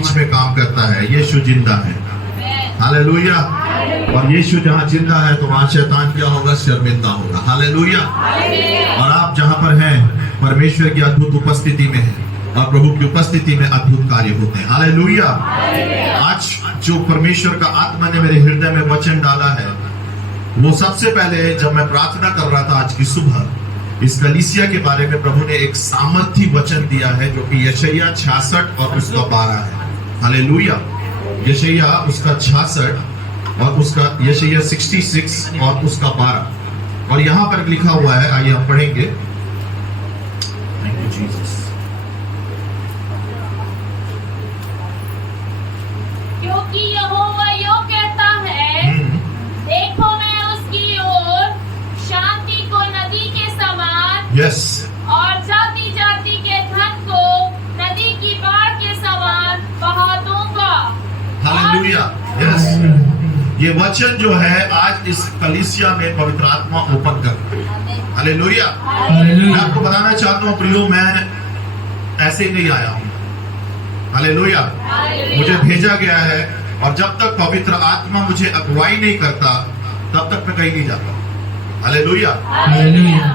बीच में काम करता है। यीशु जिंदा है, हालेलुया। और यीशु जहाँ जिंदा है तो वहाँ शैतान क्या होगा? शर्मिंदा होगा, हालेलुया। और आप जहाँ पर हैं परमेश्वर की अद्भुत उपस्थिति में हैं और प्रभु की उपस्थिति में अद्भुत कार्य होते हैं, हालेलुया। आज जो परमेश्वर का आत्मा ने मेरे हृदय में वचन डाला है, वो सबसे पहले जब मैं प्रार्थना कर रहा था आज की सुबह, इस कलीसिया के बारे में प्रभु ने एक सामर्थी वचन दिया है जो कि यशायाह 66 और उसका 12 है, हालेलुया। यशायाह उसका 66 और उसका यशायाह 66 और उसका 12, और यहाँ पर लिखा हुआ है, आइए हम पढ़ेंगे। Thank you Jesus. क्योंकि यहोवा यूं कहता है, देखो मैं उसकी ओर शांति को नदी के समान, यस, और जाति जाति के धन को नदी की बाढ़ के समान बहा दूंगा, हालेलुया, यस। ये वचन जो है आज इस कलीसिया में पवित्र आत्मा ओपन कर, हालेलुया। मैं आपको बताना चाहता हूँ प्रियो, मैं ऐसे ही नहीं आया हूँ, हालेलुया। मुझे भेजा गया है, और जब तक पवित्र आत्मा मुझे अगुवाई नहीं करता तब तक मैं कहीं नहीं जाता, हालेलुया।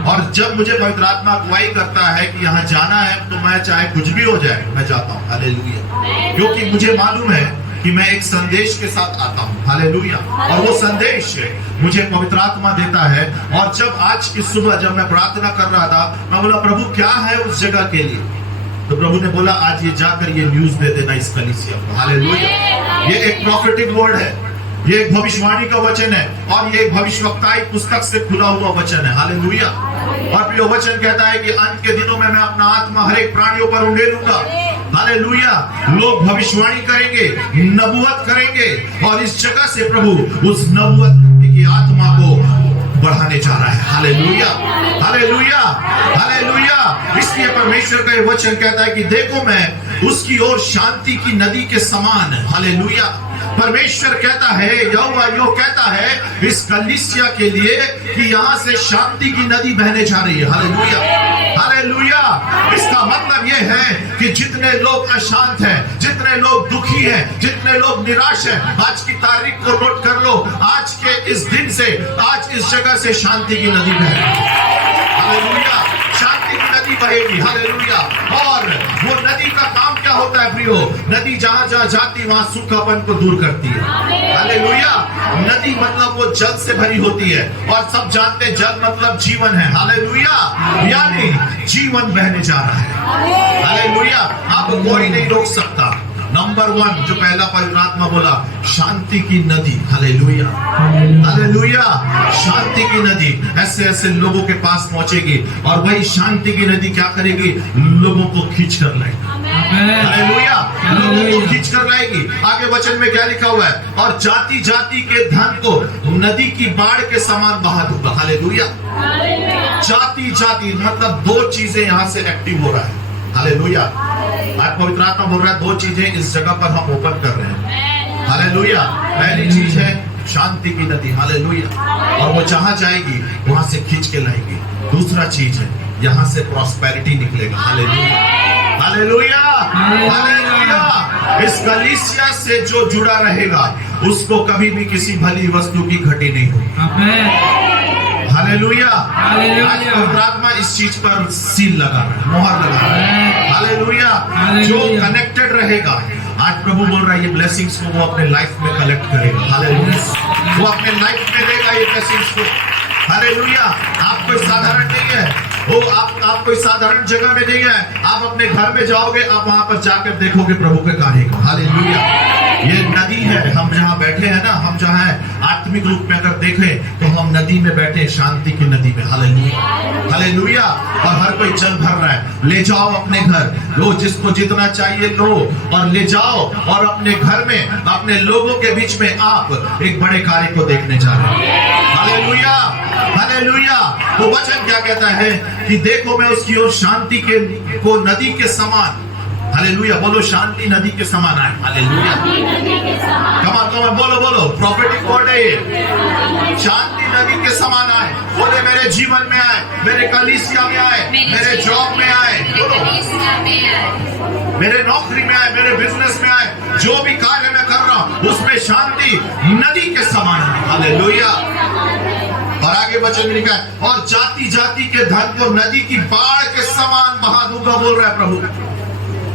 और जब मुझे पवित्र आत्मा अगुवाई करता है कि यहाँ जाना है, तो मैं चाहे कुछ भी हो जाए मैं जाता हूँ, हालेलुया। क्योंकि मुझे मालूम है कि मैं एक संदेश के साथ आता हूँ, हालेलुया। और वो संदेश मुझे पवित्र आत्मा देता है। और जब आज की सुबह जब मैं प्रार्थना कर रहा था, मैं बोला प्रभु क्या है उस जगह के लिए, तो प्रभु ने बोला आज ये जाकर ये न्यूज दे देना इस कलीसिया को, हालेलुया। ये एक प्रॉफिटिक वर्ड है, ये एक भविष्यवाणी का वचन है, और ये एक भविष्यवक्ताई पुस्तक से खुला हुआ वचन है, हालेलुया। और प्रिय वचन कहता है कि अंत के दिनों में मैं अपना आत्मा हर एक प्राणियों पर उंडेलूंगा, हालेलुया। लोग भविष्यवाणी करेंगे, नबूवत करेंगे, और इस जगह से प्रभु उस नबूवत की आत्मा को बढ़ाने जा रहा है, हालेलुया, हालेलुया, हालेलुया। इसलिए परमेश्वर का ये वचन कहता है कि देखो मैं उसकी ओर शांति की नदी के समान, हालेलुया। परमेश्वर कहता है, यहोवा यूं कहता है इस कलीसिया के लिए कि यहाँ से शांति की नदी बहने जा रही है, हालेलुया, हालेलुया। इसका मतलब यह है कि जितने लोग अशांत हैं, जितने लोग दुखी हैं, जितने लोग निराश हैं, आज की तारीख को नोट कर लो, आज के इस दिन से, आज इस जगह से शांति की नदी बहेगी, हालेलुया। शांति की नदी बहेगी, हालेलुया। और वो नदी का काम क्या होता है प्रियो? नदी जहां जहां जाती वहां सूखापन को दूर करती है, हालेलुया। नदी मतलब वो जल से भरी होती है, और सब जानते हैं जल मतलब जीवन है, हालेलुया। यानी जीवन बहने जा रहा है, हालेलुया। अब कोई नहीं रोक सकता। नंबर 1 जो पहला पवित्र आत्मा बोला, शांति की नदी, हालेलुया, हालेलुया। शांति की नदी ऐसे ऐसे लोगों के पास पहुंचेगी, और वही शांति की नदी क्या करेगी? लोगों को खींच कर लाएगी, हालेलुया, लोगों को खींच कर लाएगी। आगे वचन में क्या लिखा हुआ है? और जाति जाति के धन को नदी की बाढ़ के समान बहा दूंगा, हालेलुया। जाति जाति मतलब 2 चीजें यहाँ से एक्टिव हो रहा है, हालेलुया। आज पवित्र आत्मा बोल रहा है 2 चीजें इस जगह पर हम ओपन कर रहे हैं, हालेलुया। पहली चीज है शांति की नदी, हालेलुया, और वो जहां जाएगी वहां से खींच के लाएगी। दूसरा चीज है यहाँ से प्रॉस्पेरिटी निकलेगा, हालेलुया, हालेलुया, हालेलुया। इस कलीसिया से जो जुड़ा रहेगा उसको कभी भी किसी भली वस्तु की घटी नहीं होगी, हालेलुया। आज पवित्र आत्मा इस चीज पर सील लगा रहा है, मोहर लगा रहा है, हालेलुया। जो कनेक्टेड रहेगा, आज प्रभु बोल रहा है ये ब्लेसिंग्स को वो अपने लाइफ में कलेक्ट करेगा, हालेलुया। वो अपने लाइफ में देगा ये ब्लेसिंग्स को, हालेलुया। आप कोई साधारण नहीं है, वो आप कोई साधारण जगह में नहीं है। आप अपने घर में जाओगे, आप वहां पर जाकर देखोगे प्रभु के कार्य को, हालेलुया। ये नदी है, हम जहाँ बैठे हैं ना, हम जहाँ है आत्मिक रूप में अगर देखें तो हम नदी में बैठे, शांति की नदी में, हालेलुया, हालेलुया। और हर कोई जल भर रहा है। ले जाओ अपने घर, लो जिसको जितना चाहिए लो, और ले जाओ, और अपने घर में अपने लोगों के बीच में आप एक बड़े कार्य को देखने जा रहे हैं, हालेलुया, हालेलुया। तो वचन क्या कहता है कि देखो मैं उसकी ओर शांति के को नदी के समान, हालेलुया। बोलो शांति नदी के समान आए, हालेलुया। कमान बोलो बोलो, प्रॉफिटिक वर्ड है ये। शांति नदी के समान आए, बोले मेरे जीवन में आए, मेरे कलीसिया में आए, मेरे जॉब में आए, बोलो मेरे नौकरी में आए, मेरे बिजनेस में आए, जो भी कार्य मैं कर रहा हूं उसमें शांति नदी के समान है। हालेलुया। और आगे वचन में लिखा है, और जाति जाति के धन को नदी की बाढ़ के समान बहा दूंगा, बोल रहा है प्रभु।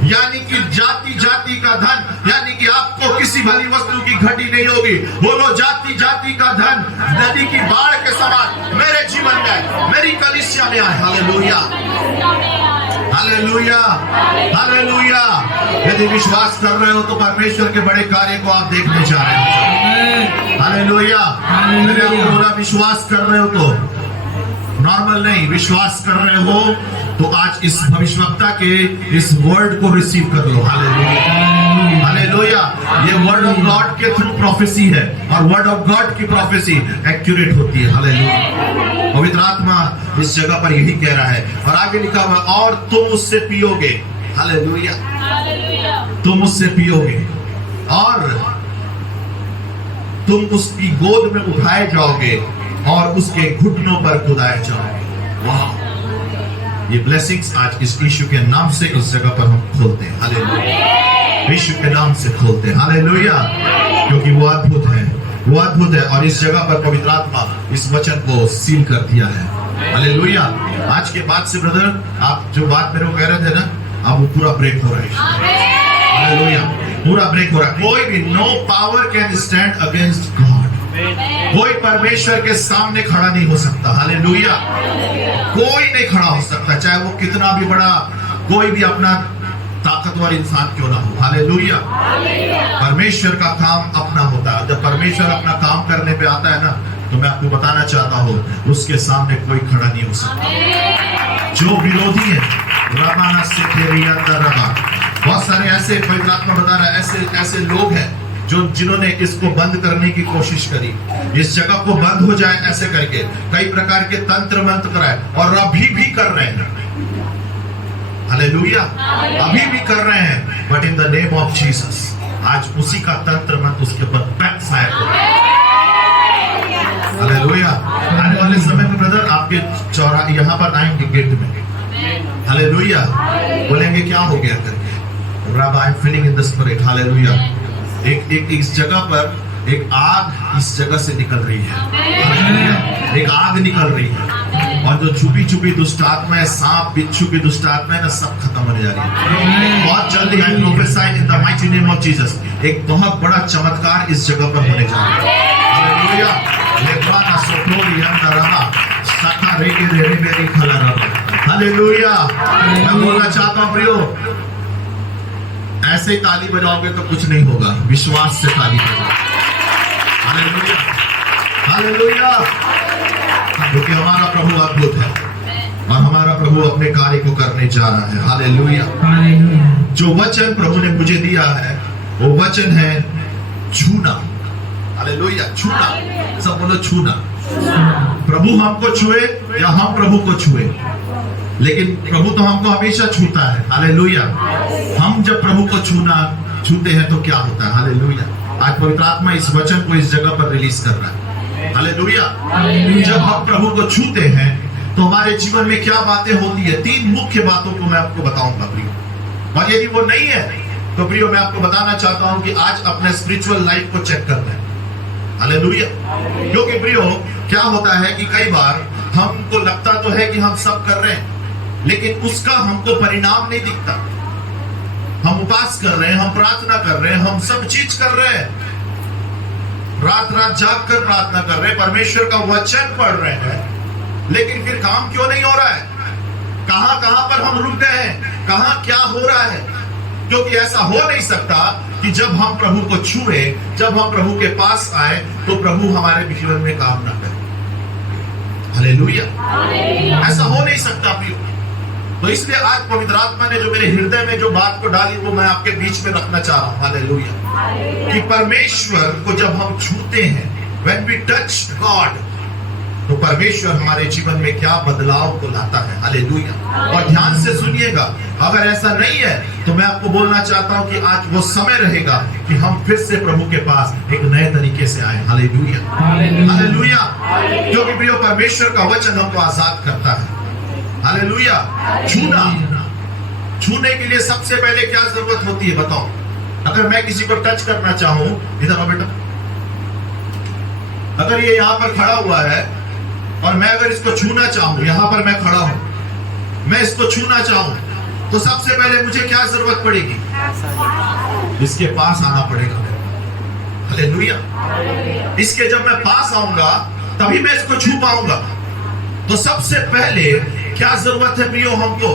यानी कि जाति जाति का धन, यानी कि आपको किसी भली वस्तु की घटी नहीं होगी। बोलो, जाति जाति का धन नदी की बाढ़ के समान मेरे जीवन में, मेरी कलीसिया में आए। Hallelujah, hallelujah, hallelujah. यदि विश्वास कर रहे हो तो परमेश्वर के बड़े कार्य को आप देखने जा रहे हो। हालेलुया। मैंने आपको बोला, विश्वास कर रहे हो तो, नॉर्मल नहीं, विश्वास कर रहे हो तो आज इस भविष्यवक्ता के इस वर्ड को रिसीव कर लो। Hallelujah, hallelujah. ये वर्ड ऑफ गॉड के थ्रू प्रोफेसी है, और वर्ड ऑफ गॉड की प्रोफेसी एक्यूरेट होती है। हालेलुया। पवित्र आत्मा इस जगह पर यही कह रहा है। और आगे लिखा हुआ, और तुम उससे पियोगे। हालेलुया, तुम उससे पियोगे और तुम उसकी गोद में उठाए जाओगे और उसके घुटनों पर कुदाए जाओगे। वाह, ये ब्लेसिंग्स आज इस यीशु के नाम से इस जगह पर हम खोलते हैं। हालेलुया, यीशु के नाम से खोलते हैं। हालेलुया, क्योंकि वो अद्भुत है, वो अद्भुत है। और इस जगह पर पवित्र आत्मा इस वचन को सील कर दिया है। हालेलुया। आज के बाद से ब्रदर, आप जो बात मेरे को कह रहे थे ना, अब वो पूरा ब्रेक हो रहा है। हालेलुया, पूरा ब्रेक हो रहा है। कोई भी, no power can stand against God. कोई परमेश्वर के सामने खड़ा नहीं हो सकता। हालेलुया, कोई नहीं खड़ा हो सकता, चाहे वो कितना भी बड़ा, कोई भी अपना ताकतवर इंसान क्यों ना हो। हालेलुया। परमेश्वर का काम अपना होता है। जब परमेश्वर अपना काम करने पे आता है ना, तो मैं आपको बताना चाहता हूँ, उसके सामने कोई खड़ा नहीं हो सकता। जो विरोधी है, रमाना से तेरी अंदर रहा। बहुत सारे ऐसे, पवित्र आत्मा बता रहा है, ऐसे लोग हैं जिन्होंने इसको बंद करने की कोशिश करी, इस जगह को बंद हो जाए ऐसे करके, कई प्रकार के तंत्र मंत्र कराए, और अभी भी कर रहे हैं। हालेलुया, अभी भी कर रहे हैं। But in the name of Jesus, आज उसी का तंत्र मंत्र उसके ऊपर बैकफायर हो। हालेलुया। आने वाले समय में ब्रदर, आपके चौराहे यहाँ पर आएंगे गेट में। हालेलुया। बोलेंगे क्या हो गया करके, रब I am feeling in the spirit. Hallelujah. एक इस जगह पर एक आग इस जगह से निकल रही है। एक आग निकल रही है, और जो छुपी छुपी दुष्ट आत्माएं, सांप बिच्छू की दुष्ट आत्माएं ना, सब खत्म होने जा रही है। बहुत जल्दी I prophesy in the mighty name of Jesus, एक बहुत बड़ा चमत्कार इस जगह पर होने जा रहा है। हालेलुया। लेब्राना सोटोरी अंदर रहा, सका रेगे रेरे मेरी खला रहा। हालेलुया। मैं बोलना चाहता हूं प्रियो, ऐसे ही ताली बजाओगे तो कुछ नहीं होगा, विश्वास से ताली बजाओ। Hallelujah, hallelujah. क्योंकि हमारा प्रभु अद्भुत है, और हमारा प्रभु अपने कार्य को करने जा रहा है। हालेलुया। जो वचन प्रभु ने मुझे दिया है, वो वचन है छूना। हालेलुया, छूना। सब बोलो छूना। प्रभु हमको छुए या हम प्रभु को छुए, लेकिन प्रभु तो हमको हमेशा छूता है। हालेलुया। हम जब प्रभु को छूते हैं तो क्या होता है। हालेलुया। आज पवित्र आत्मा इस वचन को इस जगह पर रिलीज कर रहा है। हालेलुया। जब हम प्रभु को छूते हैं तो हमारे जीवन में क्या बातें होती है। 3 मुख्य बातों को मैं आपको बताऊंगा प्रियो, और यदि वो नहीं है तो प्रियो मैं आपको बताना चाहता हूं कि आज अपने स्पिरिचुअल लाइफ को चेक करना है। हालेलुया। क्योंकि प्रियो क्या होता है कि कई बार हमको लगता तो है कि हम सब कर रहे हैं, लेकिन उसका हमको परिणाम नहीं दिखता। हम उपास कर रहे हैं, हम प्रार्थना कर रहे हैं, हम सब चीज कर रहे हैं, रात रात जाग कर प्रार्थना कर रहे हैं, परमेश्वर का वचन पढ़ रहे हैं, लेकिन फिर काम क्यों नहीं हो रहा है। कहां पर हम रुक गए हैं, कहां क्या हो रहा है। क्योंकि ऐसा हो नहीं सकता कि जब हम प्रभु को छुए, जब हम प्रभु के पास आए, तो प्रभु हमारे जीवन में काम ना करे। हालेलुया। ऐसा हो नहीं सकता प्रियो। तो इसलिए आज पवित्र आत्मा ने जो मेरे हृदय में जो बात को डाली, वो मैं आपके बीच में रखना चाह रहा हूं। हालेलुया। कि परमेश्वर को जब हम छूते हैं, when we touch God, तो परमेश्वर हमारे जीवन में क्या बदलाव को लाता है। हालेलुया। और ध्यान से सुनिएगा, अगर ऐसा नहीं है तो मैं आपको बोलना चाहता हूं कि आज वो समय रहेगा कि हम फिर से प्रभु के पास एक नए तरीके से आए। Hallelujah, hallelujah. क्योंकि प्रिय परमेश्वर का वचन हमको आजाद करता है। हालेलुया। छूना, छूने के लिए सबसे पहले क्या जरूरत होती है बताओ? अगर मैं किसी को टच करना चाहूं, इधर आओ बेटा, अगर ये यहां पर खड़ा हुआ है और मैं अगर इसको छूना चाहूं, यहां पर मैं खड़ा हूं, मैं इसको छूना चाहूं, तो सबसे पहले मुझे क्या जरूरत पड़ेगी? इसके पास आना पड़ेगा। हालेलुया। इसके जब मैं पास आऊंगा तभी मैं इसको छू पाऊंगा। तो सबसे पहले क्या जरूरत है प्रियो हमको?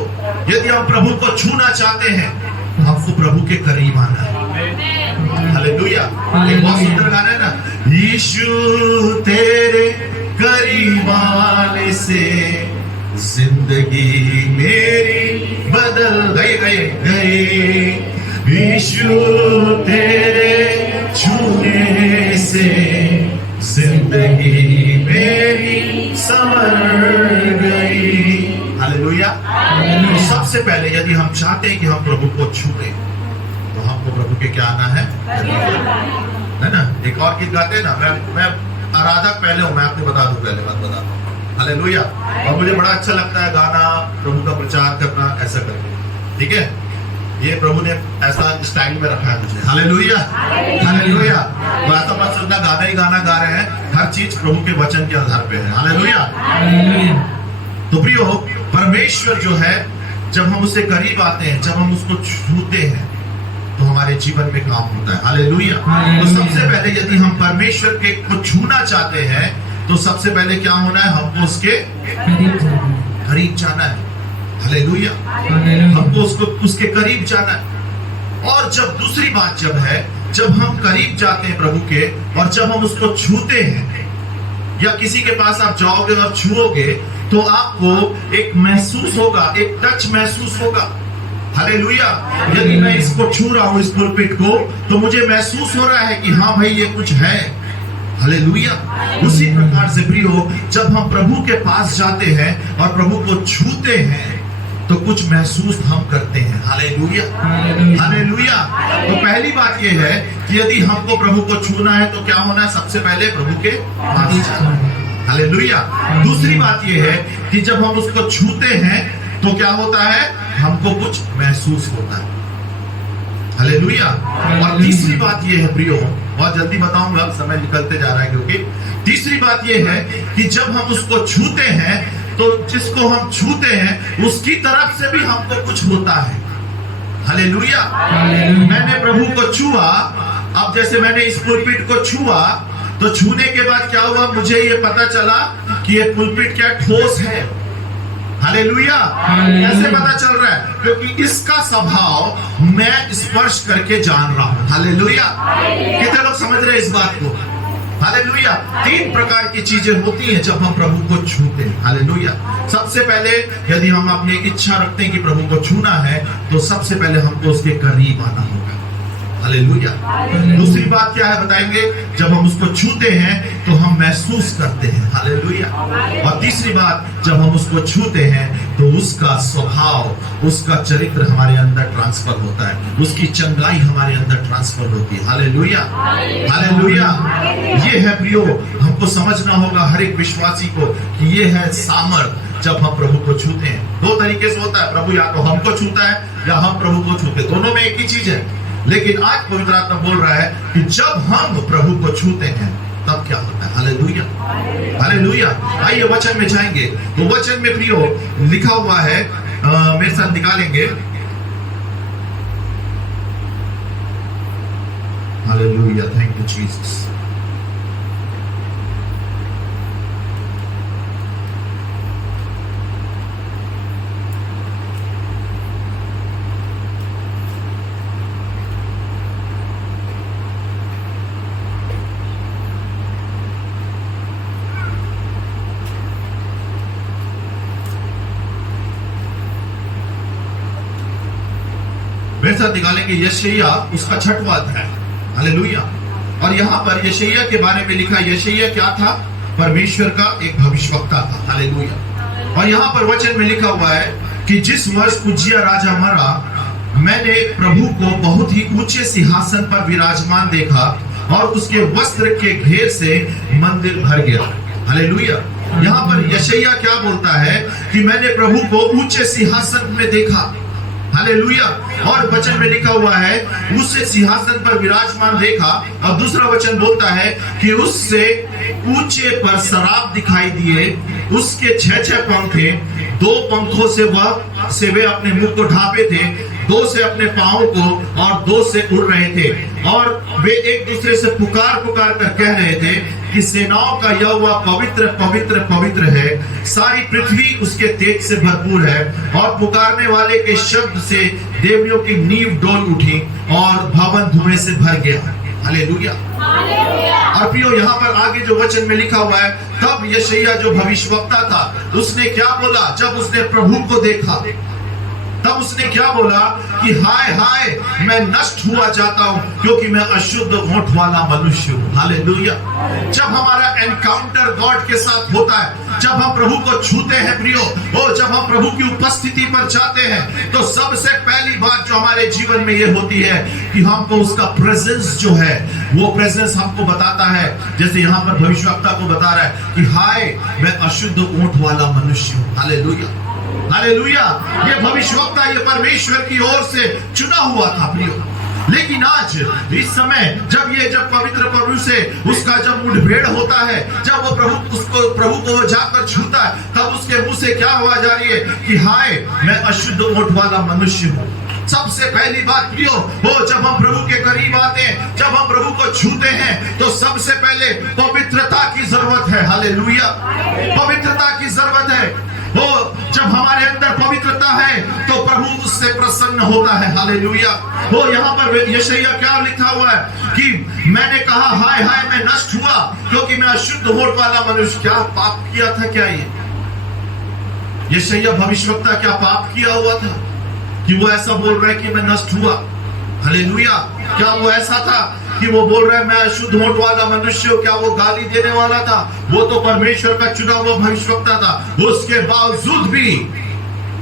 यदि हम प्रभु को छूना चाहते हैं तो हमको प्रभु के करीब आना है। हालेलुया। एक बहुत सुंदर गाना है ना, यीशु तेरे करीब आने से जिंदगी मेरी बदल गई। यीशु तेरे छूने से जिंदगी मेरी संवर गई। हालेलुया। तो सबसे पहले यदि हम चाहते हैं कि हम प्रभु को छूए तो हमको प्रभु के क्या आना है ना। एक और गीत गाते हैं ना, मैं आराधक पहले हूं, मैं आपको बता दूं, पहले बात बता दूं। हालेलुया। और मुझे बड़ा अच्छा लगता है गाना, प्रभु का प्रचार करना, ऐसा करके। ठीक है, ये प्रभु ने ऐसा स्टाइल में रखा है मुझे। हालेलुया। हालेलुया। तो ऐसा मत सोचना गाना ही गाना गा रहे हैं, हर चीज प्रभु के वचन के आधार पे है। हालेलुया। तो प्रियो, परमेश्वर जो है, जब हम उससे करीब आते हैं, जब हम उसको छूते हैं तो हमारे जीवन में काम होता है। हालेलुया। तो सबसे पहले यदि हम परमेश्वर के को छूना चाहते हैं तो सबसे पहले क्या होना है? हमको उसके करीब जाना है। हालेलुया। हमको उसके करीब जाना है। और जब दूसरी बात जब है, जब हम करीब जाते हैं प्रभु के और जब हम उसको छूते हैं, या किसी के पास आप जाओगे और छुओगे तो आपको एक महसूस होगा, एक टच महसूस होगा। हालेलुया। यदि मैं इसको छू रहा हूं, इस पुलपिट को, तो मुझे महसूस हो रहा है कि हाँ भाई ये कुछ है। हालेलुया। उसी प्रकार से प्रियो, जब हम प्रभु के पास जाते हैं और प्रभु को छूते हैं तो कुछ महसूस हम करते हैं। हालेलुया। हालेलुया। तो पहली बात यह है कि यदि हमको प्रभु को छूना है तो क्या होना है? सबसे पहले प्रभु के पास जाना है। हालेलुया। दूसरी बात यह है कि जब हम उसको छूते हैं तो क्या होता है? हमको कुछ महसूस होता है। हालेलुया। और तीसरी बात यह है प्रियो, बहुत जल्दी बताऊंगा, समय निकलते जा रहा है, क्योंकि तीसरी बात यह है कि जब हम उसको छूते हैं तो जिसको हम छूते हैं उसकी तरफ से भी हमको कुछ होता है। हालेलुया। मैंने प्रभु को छुआ, अब जैसे मैंने इस पुलपिट को छुआ तो छूने के बाद क्या हुआ? मुझे ये पता चला कि ये पुलपिट क्या ठोस है। हालेलुया। कैसे पता चल रहा है? क्योंकि इसका स्वभाव मैं स्पर्श करके जान रहा हूं। हालेलुया। कितने लोग समझ रहे हैं इस बात को? हालेलुया। तीन प्रकार की चीजें होती हैं जब हम प्रभु को छूते हैं। हालेलुया। सबसे पहले यदि हम अपनी एक इच्छा रखते हैं कि प्रभु को छूना है तो सबसे पहले हमको उसके करीब आना होगा। हालेलुया। दूसरी बात क्या है बताएंगे? जब हम उसको छूते हैं तो हम महसूस करते हैं। हालेलुया। और तीसरी बात, जब हम उसको छूते हैं तो उसका स्वभाव, उसका चरित्र हमारे अंदर ट्रांसफर होता है, उसकी चंगाई हमारे अंदर ट्रांसफर होती है। हालेलुया। हालेलुया। ये है प्रियो, हमको समझना होगा हर एक विश्वासी को कि ये है सामर्थ जब हम प्रभु को छूते हैं। दो तरीके से होता है, प्रभु या तो हमको छूता है या हम प्रभु को छूते हैं, दोनों में एक ही चीज है। लेकिन आज पवित्र आत्मा बोल रहा है कि जब हम प्रभु को छूते हैं तब क्या होता है। हालेलुया। हालेलुया। आइए वचन में जाएंगे। तो वचन में प्रियो लिखा हुआ है, मेरे साथ निकालेंगे। हालेलुया। Thank you Jesus. मेरे साथ निकालेंगे यशायाह, उसका 6वां अध्याय। हालेलुया। और यहाँ पर यशायाह के बारे में लिखा। यशायाह क्या था? परमेश्वर का एक भविष्यवक्ता था। हालेलुया। और यहाँ पर वचन में लिखा हुआ है कि जिस वर्ष उज्जियाह राजा मरा, मैंने प्रभु को बहुत ही ऊंचे सिंहासन पर विराजमान देखा और उसके वस्त्र के घेर से मंदिर भर गया। हालेलुया। यहाँ पर यशायाह क्या बोलता है कि मैंने प्रभु को ऊंचे सिंहासन में देखा। हालेलुया। और वचन में लिखा हुआ है उससे सिंहासन पर विराजमान देखा, और दूसरा वचन बोलता है कि उससे ऊंचे पर शराब दिखाई दिए, उसके 6 पंख थे, 2 पंखों से वे अपने मुख को ढांपे थे, 2 से अपने पांव को, और 2 से उड़ रहे थे, और वे एक दूसरे से पुकार पुकार कर कह रहे थे कि सेनाओं का यहोवा पवित्र पवित्र पवित्र है, सारी पृथ्वी उसके तेज से भरपूर है। और पुकारने वाले के शब्द से देवियों की नींव डोल उठी और भवन धुएं से भर गया। हालेलुया। और प्रियो, यहाँ पर आगे जो वचन में लिखा हुआ है, तब यशायाह जो भविष्यवक्ता था उसने क्या बोला? जब उसने प्रभु को देखा तब उसने क्या बोला कि हाय हाय मैं नष्ट हुआ जाता हूं, क्योंकि मैं अशुद्ध होठ वाला मनुष्य हूं। हालेलुया। जब हमारा एनकाउंटर गॉड के साथ होता है, जब हम प्रभु को छूते हैं प्रियो, और जब हम प्रभु की उपस्थिति पर जाते हैं, तो सबसे पहली बात जो हमारे जीवन में ये होती है कि हमको उसका प्रेजेंस जो है, वो प्रेजेंस हमको बताता है, जैसे यहाँ पर भविष्यवक्ता को बता रहा है कि हाय मैं अशुद्ध होठ वाला मनुष्य हूं। Hallelujah, hallelujah. ये भविष्यवक्ता ये परमेश्वर की ओर से चुना हुआ था प्रियो। लेकिन आज इस समय जब पवित्र प्रभु से उसका जब मुठभेड़ होता है, जब वो प्रभु को जाकर छूता है, तब उसके मुंह से क्या आवाज आ रही है कि हाय मैं अशुद्ध होठ वाला मनुष्य हूं। सबसे पहली बात प्रियो, वो जब हम प्रभु के करीब आते हैं, जब हम प्रभु को छूते हैं, तो सबसे पहले पवित्रता की जरूरत है। हालेलुया, पवित्रता की जरूरत है। वो जब हमारे अंदर पवित्रता है तो प्रभु उससे प्रसन्न होता है। हालेलुया। वो यहाँ पर यशायाह क्या लिखा हुआ है कि मैंने कहा हाय हाय मैं नष्ट हुआ, क्योंकि मैं अशुद्ध होठ वाला मनुष्य। क्या पाप किया था? क्या ये यशायाह भविष्यवक्ता क्या पाप किया हुआ था कि वो ऐसा बोल रहा है कि मैं नष्ट हुआ? हालेलुया। क्या वो ऐसा था कि वो बोल रहा है मैं अशुद्ध होठ वाला मनुष्य हूं? क्या वो गाली देने वाला था? वो तो परमेश्वर का चुना हुआ भविष्यवक्ता था। उसके बावजूद भी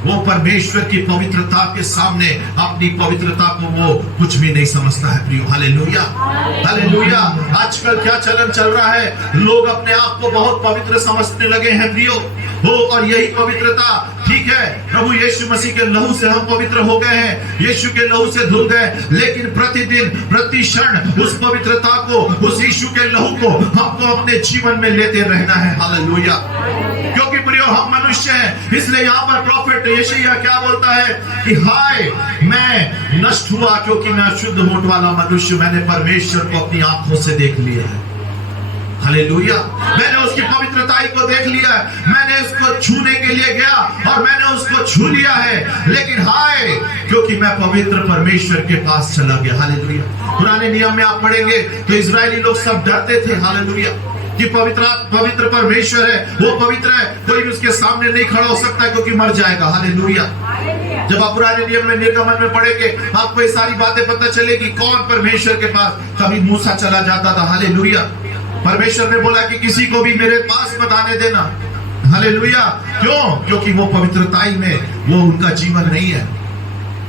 वो परमेश्वर की पवित्रता के सामने अपनी पवित्रता को वो कुछ भी नहीं समझता है प्रियो। Hallelujah, hallelujah. आजकल क्या चलन चल रहा है, लोग अपने आप को बहुत पवित्र समझने लगे हैं प्रियो। हो और यही पवित्रता ठीक है, प्रभु यीशु मसीह के लहू से हम पवित्र हो गए हैं, यीशु के लहू से धुल गए, लेकिन प्रतिदिन प्रति क्षण उस पवित्रता को, उस यीशु के लहू को हमको अपने जीवन में लेते रहना है। हालेलुया। क्योंकि प्रियो हम मनुष्य हैं, इसलिए यहाँ पर प्रॉफिट यशायाह क्या बोलता है कि हाय मैं नष्ट हुआ, क्योंकि मैं अशुद्ध होठ वाला मनुष्य। मैंने परमेश्वर को अपनी आंखों से देख लिया है। हालेलुया। मैंने उसकी पवित्रताई को देख लिया है, मैंने उसको छूने के लिए गया और मैंने उसको छू लिया है, लेकिन हाय क्योंकि मैं पवित्र परमेश्वर के पास चला गया। हालेलुया। पुराने नियम में आप पढ़ेंगे तो इजरायली लोग सब डरते थे। हालेलुया। कि पवित्र परमेश्वर है, वो पवित्र है, कोई भी उसके सामने नहीं खड़ा हो सकता क्योंकि मर जाएगा। हालेलुया। जब आप पुराने नियम में निर्गमन में पढ़ेंगे आपको ये सारी बातें पता चलेगी कौन परमेश्वर के पास। कभी मूसा चला जाता था। हालेलुया। परमेश्वर ने बोला कि किसी को भी मेरे पास मत आने देना। हालेलुया। क्यों? क्योंकि वो पवित्रताई में वो उनका जीवन नहीं है।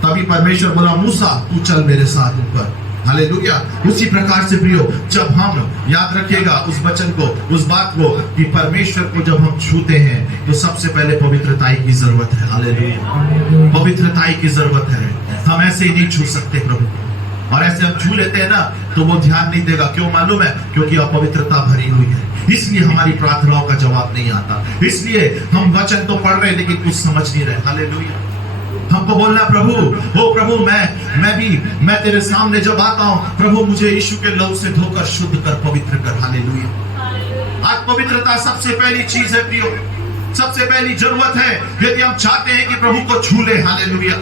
तभी परमेश्वर बोला मूसा तू चल मेरे साथ ऊपर। हालेलुया। उसी प्रकार से प्रियो, जब हम याद रखिएगा उस वचन को, उस बात को कि परमेश्वर को जब हम छूते हैं तो सबसे पहले पवित्रताई की जरूरत है। हालेलुया। पवित्रताई की जरूरत है। हम ऐसे ही नहीं छू सकते प्रभु को, और ऐसे हम छू लेते हैं ना तो वो ध्यान नहीं देगा। क्यों मालूम है? क्योंकि अपवित्रता भरी हुई है, इसलिए हमारी प्रार्थनाओं का जवाब नहीं आता। इसलिए हम वचन तो पढ़ रहे हैं लेकिन कुछ समझ नहीं रहे। हालेलुया। हमको बोलना प्रभु, ओ प्रभु मैं तेरे सामने जब आता हूं, प्रभु मुझे यीशु के लहू से धोकर शुद्ध कर, पवित्र कर। हालेलुया। आज पवित्रता सबसे पहली चीज है प्रियो, सबसे पहली जरूरत है यदि हम चाहते हैं कि प्रभु को छू ले। हालेलुया।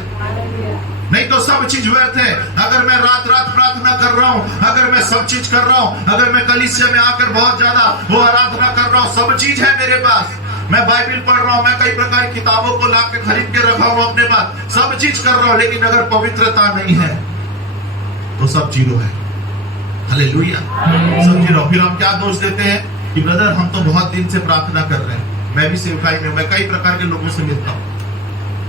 नहीं तो सब चीज व्यर्थ है। अगर मैं रात रात प्रार्थना कर रहा हूं, अगर मैं सब चीज कर रहा हूं, अगर मैं कलीसिया में आकर बहुत ज्यादा वो आराधना कर रहा हूं, सब चीज है मेरे पास, मैं बाइबल पढ़ रहा हूं, मैं कई प्रकार की किताबों को लाकर खरीद के रखा हूं अपने पास, सब चीज कर रहा हूं, लेकिन अगर पवित्रता नहीं है तो सब जीरो है। हालेलुया। सब जीरो। फिर हम क्या दोष देते हैं कि ब्रदर हम तो बहुत दिन से प्रार्थना कर रहे हैं, मैं भी सेवकाई में, मैं कई प्रकार के लोगों से मिलता हूं,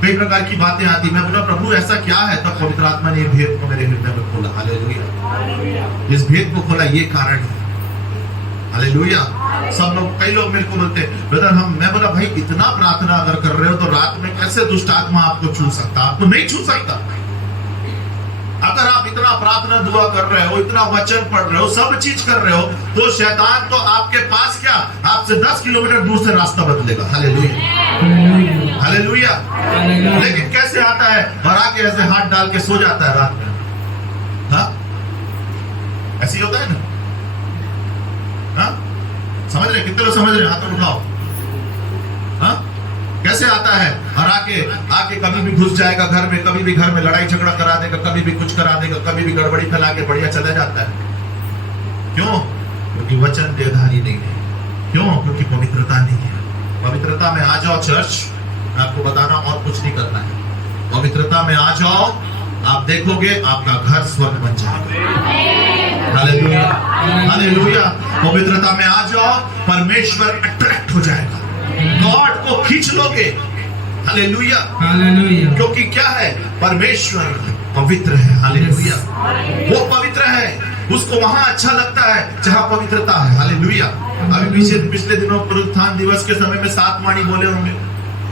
कई प्रकार की बातें आती, मैं बोला प्रभु ऐसा क्या है? तब पवित्र आत्मा ने भेद को मेरे हृदय में खोला। हालेलुया। इस भेद को खोला, ये कारण है। हालेलुया। सब लोग, कई लोग मेरे को बोलते हैं ब्रदर मैं बोला भाई इतना प्रार्थना अगर कर रहे हो तो रात में कैसे दुष्ट आत्मा आपको छू सकता? आपको नहीं छू सकता। अगर आप इतना प्रार्थना दुआ कर रहे हो, इतना वचन पढ़ रहे हो, सब चीज कर रहे हो, तो शैतान तो आपके पास क्या, आपसे 10 किलोमीटर दूर से रास्ता बदलेगा। Hallelujah, hallelujah. लेकिन कैसे आता है? और आके ऐसे हाथ डाल के सो जाता है रात में। हाँ, ऐसे ही होता है ना? हाँ, समझ रहे? कितने लोग समझ रहे? हाथ उठाओ। हाँ, कैसे आता है? और आके कभी भी घुस जाएगा घर में, कभी भी घर में लड़ाई झगड़ा करा देगा, कभी भी कुछ करा देगा, कभी भी गड़बड़ी फैला के बढ़िया चला जाता है। क्यों? क्योंकि वचन देवधारी नहीं है। क्यों? क्योंकि पवित्रता नहीं है। पवित्रता में आ जाओ चर्च, मैं आपको बताना और कुछ नहीं करना है। पवित्रता में आ जाओ, आप देखोगे आपका घर स्वर्ग बन जाएगा। Hallelujah, hallelujah. पवित्रता में आ जाओ, परमेश्वर अट्रैक्ट हो जाएगा, गॉड को खींच लोगे। Hallelujah, hallelujah. क्योंकि क्या है? परमेश्वर पवित्र है। हालेलुया, वो पवित्र है, उसको वहां अच्छा लगता है जहां पवित्रता है। हालेलुया। अभी पिछले दिनों पुनरुत्थान दिवस के समय में 7 वाणी बोले होंगे,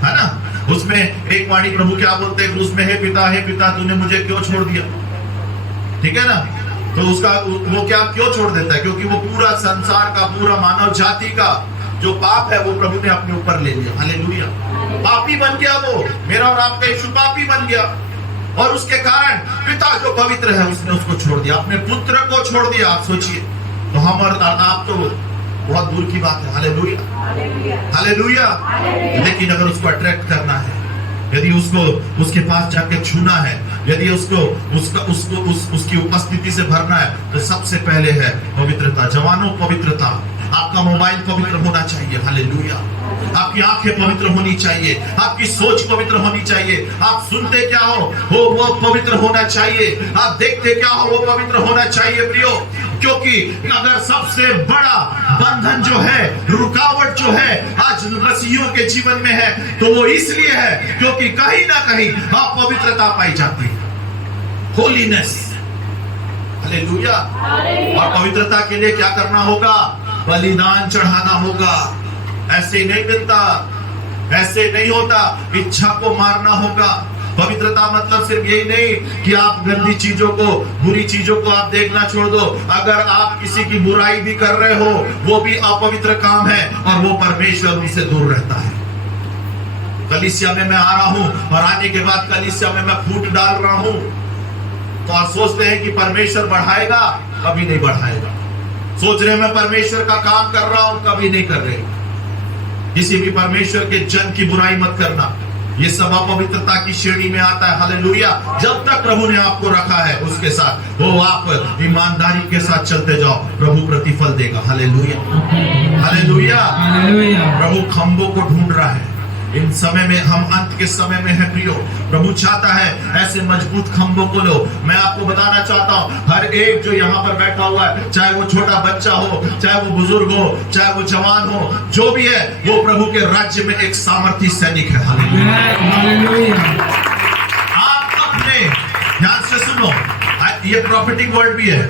है ना? उसमें एक वाणी प्रभु क्या बोलते हैं? उसमें हे पिता तूने मुझे क्यों छोड़ दिया? ठीक है ना? तो उसका वो क्या क्यों छोड़ देता है? क्योंकि वो पूरा संसार का, पूरा मानव जाति का जो पाप है वो प्रभु ने अपने ऊपर ले लिया। हालेलुया। पापी बन गया वो, मेरा और आपका यीशु पापी बन गया, और उसके कारण पिता जो पवित्र है उसने उसको छोड़ दिया, अपने पुत्र को छोड़ दिया। आप सोचिए, तो हम और आप तो बहुत दूर की बात है। Hallelujah, hallelujah. लेकिन अगर उसको अट्रैक्ट करना है, यदि उसको उसके पास जाके छूना है, यदि उसकी उपस्थिति से भरना है, तो सबसे पहले है पवित्रता। जवानों, पवित्रता। आपका मोबाइल पवित्र होना चाहिए। हालेलुया। आपकी आंखें पवित्र होनी चाहिए, आपकी सोच पवित्र होनी चाहिए, आप सुनते क्या हो वो पवित्र होना चाहिए, आप देखते क्या हो वो पवित्र होना चाहिए प्रियो। क्योंकि अगर सबसे बड़ा बंधन जो है, रुकावट जो है आज मसीहियों के जीवन में है, तो वो इसलिए है क्योंकि कहीं ना कहीं अपवित्रता पाई जाती है। होलीनेस। हालेलुया। और पवित्रता के लिए क्या करना होगा? बलिदान चढ़ाना होगा। ऐसे ही नहीं मिलता, ऐसे नहीं होता। इच्छा को मारना होगा। पवित्रता मतलब सिर्फ यही नहीं कि आप गंदी चीजों को, बुरी चीजों को आप देखना छोड़ दो। अगर आप किसी की बुराई भी कर रहे हो, वो भी अपवित्र काम है, और वो परमेश्वर उनसे दूर रहता है। कलीसिया में मैं आ रहा हूं, और आने के बाद कलीसिया में मैं फूट डाल रहा हूं, तो आप सोचते हैं कि परमेश्वर बढ़ाएगा, कभी नहीं बढ़ाएगा। सोच रहे मैं परमेश्वर का काम कर रहा हूं, कभी नहीं कर रहे। किसी भी परमेश्वर के जन की बुराई मत करना, ये सब अपवित्रता की श्रेणी में आता है। हालेलुया। जब तक प्रभु ने आपको रखा है उसके साथ, वो आप ईमानदारी के साथ चलते जाओ, प्रभु प्रतिफल देगा। Hallelujah, hallelujah. प्रभु खंभों को ढूंढ रहा है। इन समय में हम अंत के समय में है प्रियो। प्रभु चाहता है ऐसे मजबूत खंभों को लो। मैं आपको बताना चाहता हूं, हर एक जो यहाँ पर बैठा हुआ है, चाहे वो छोटा बच्चा हो, चाहे वो बुजुर्ग हो, चाहे वो जवान हो, जो भी है, वो प्रभु के राज्य में एक सामर्थी सैनिक है। हालेलुया। आप अपने ध्यान से सुनो, ये प्रॉफिटिक वर्ड भी है।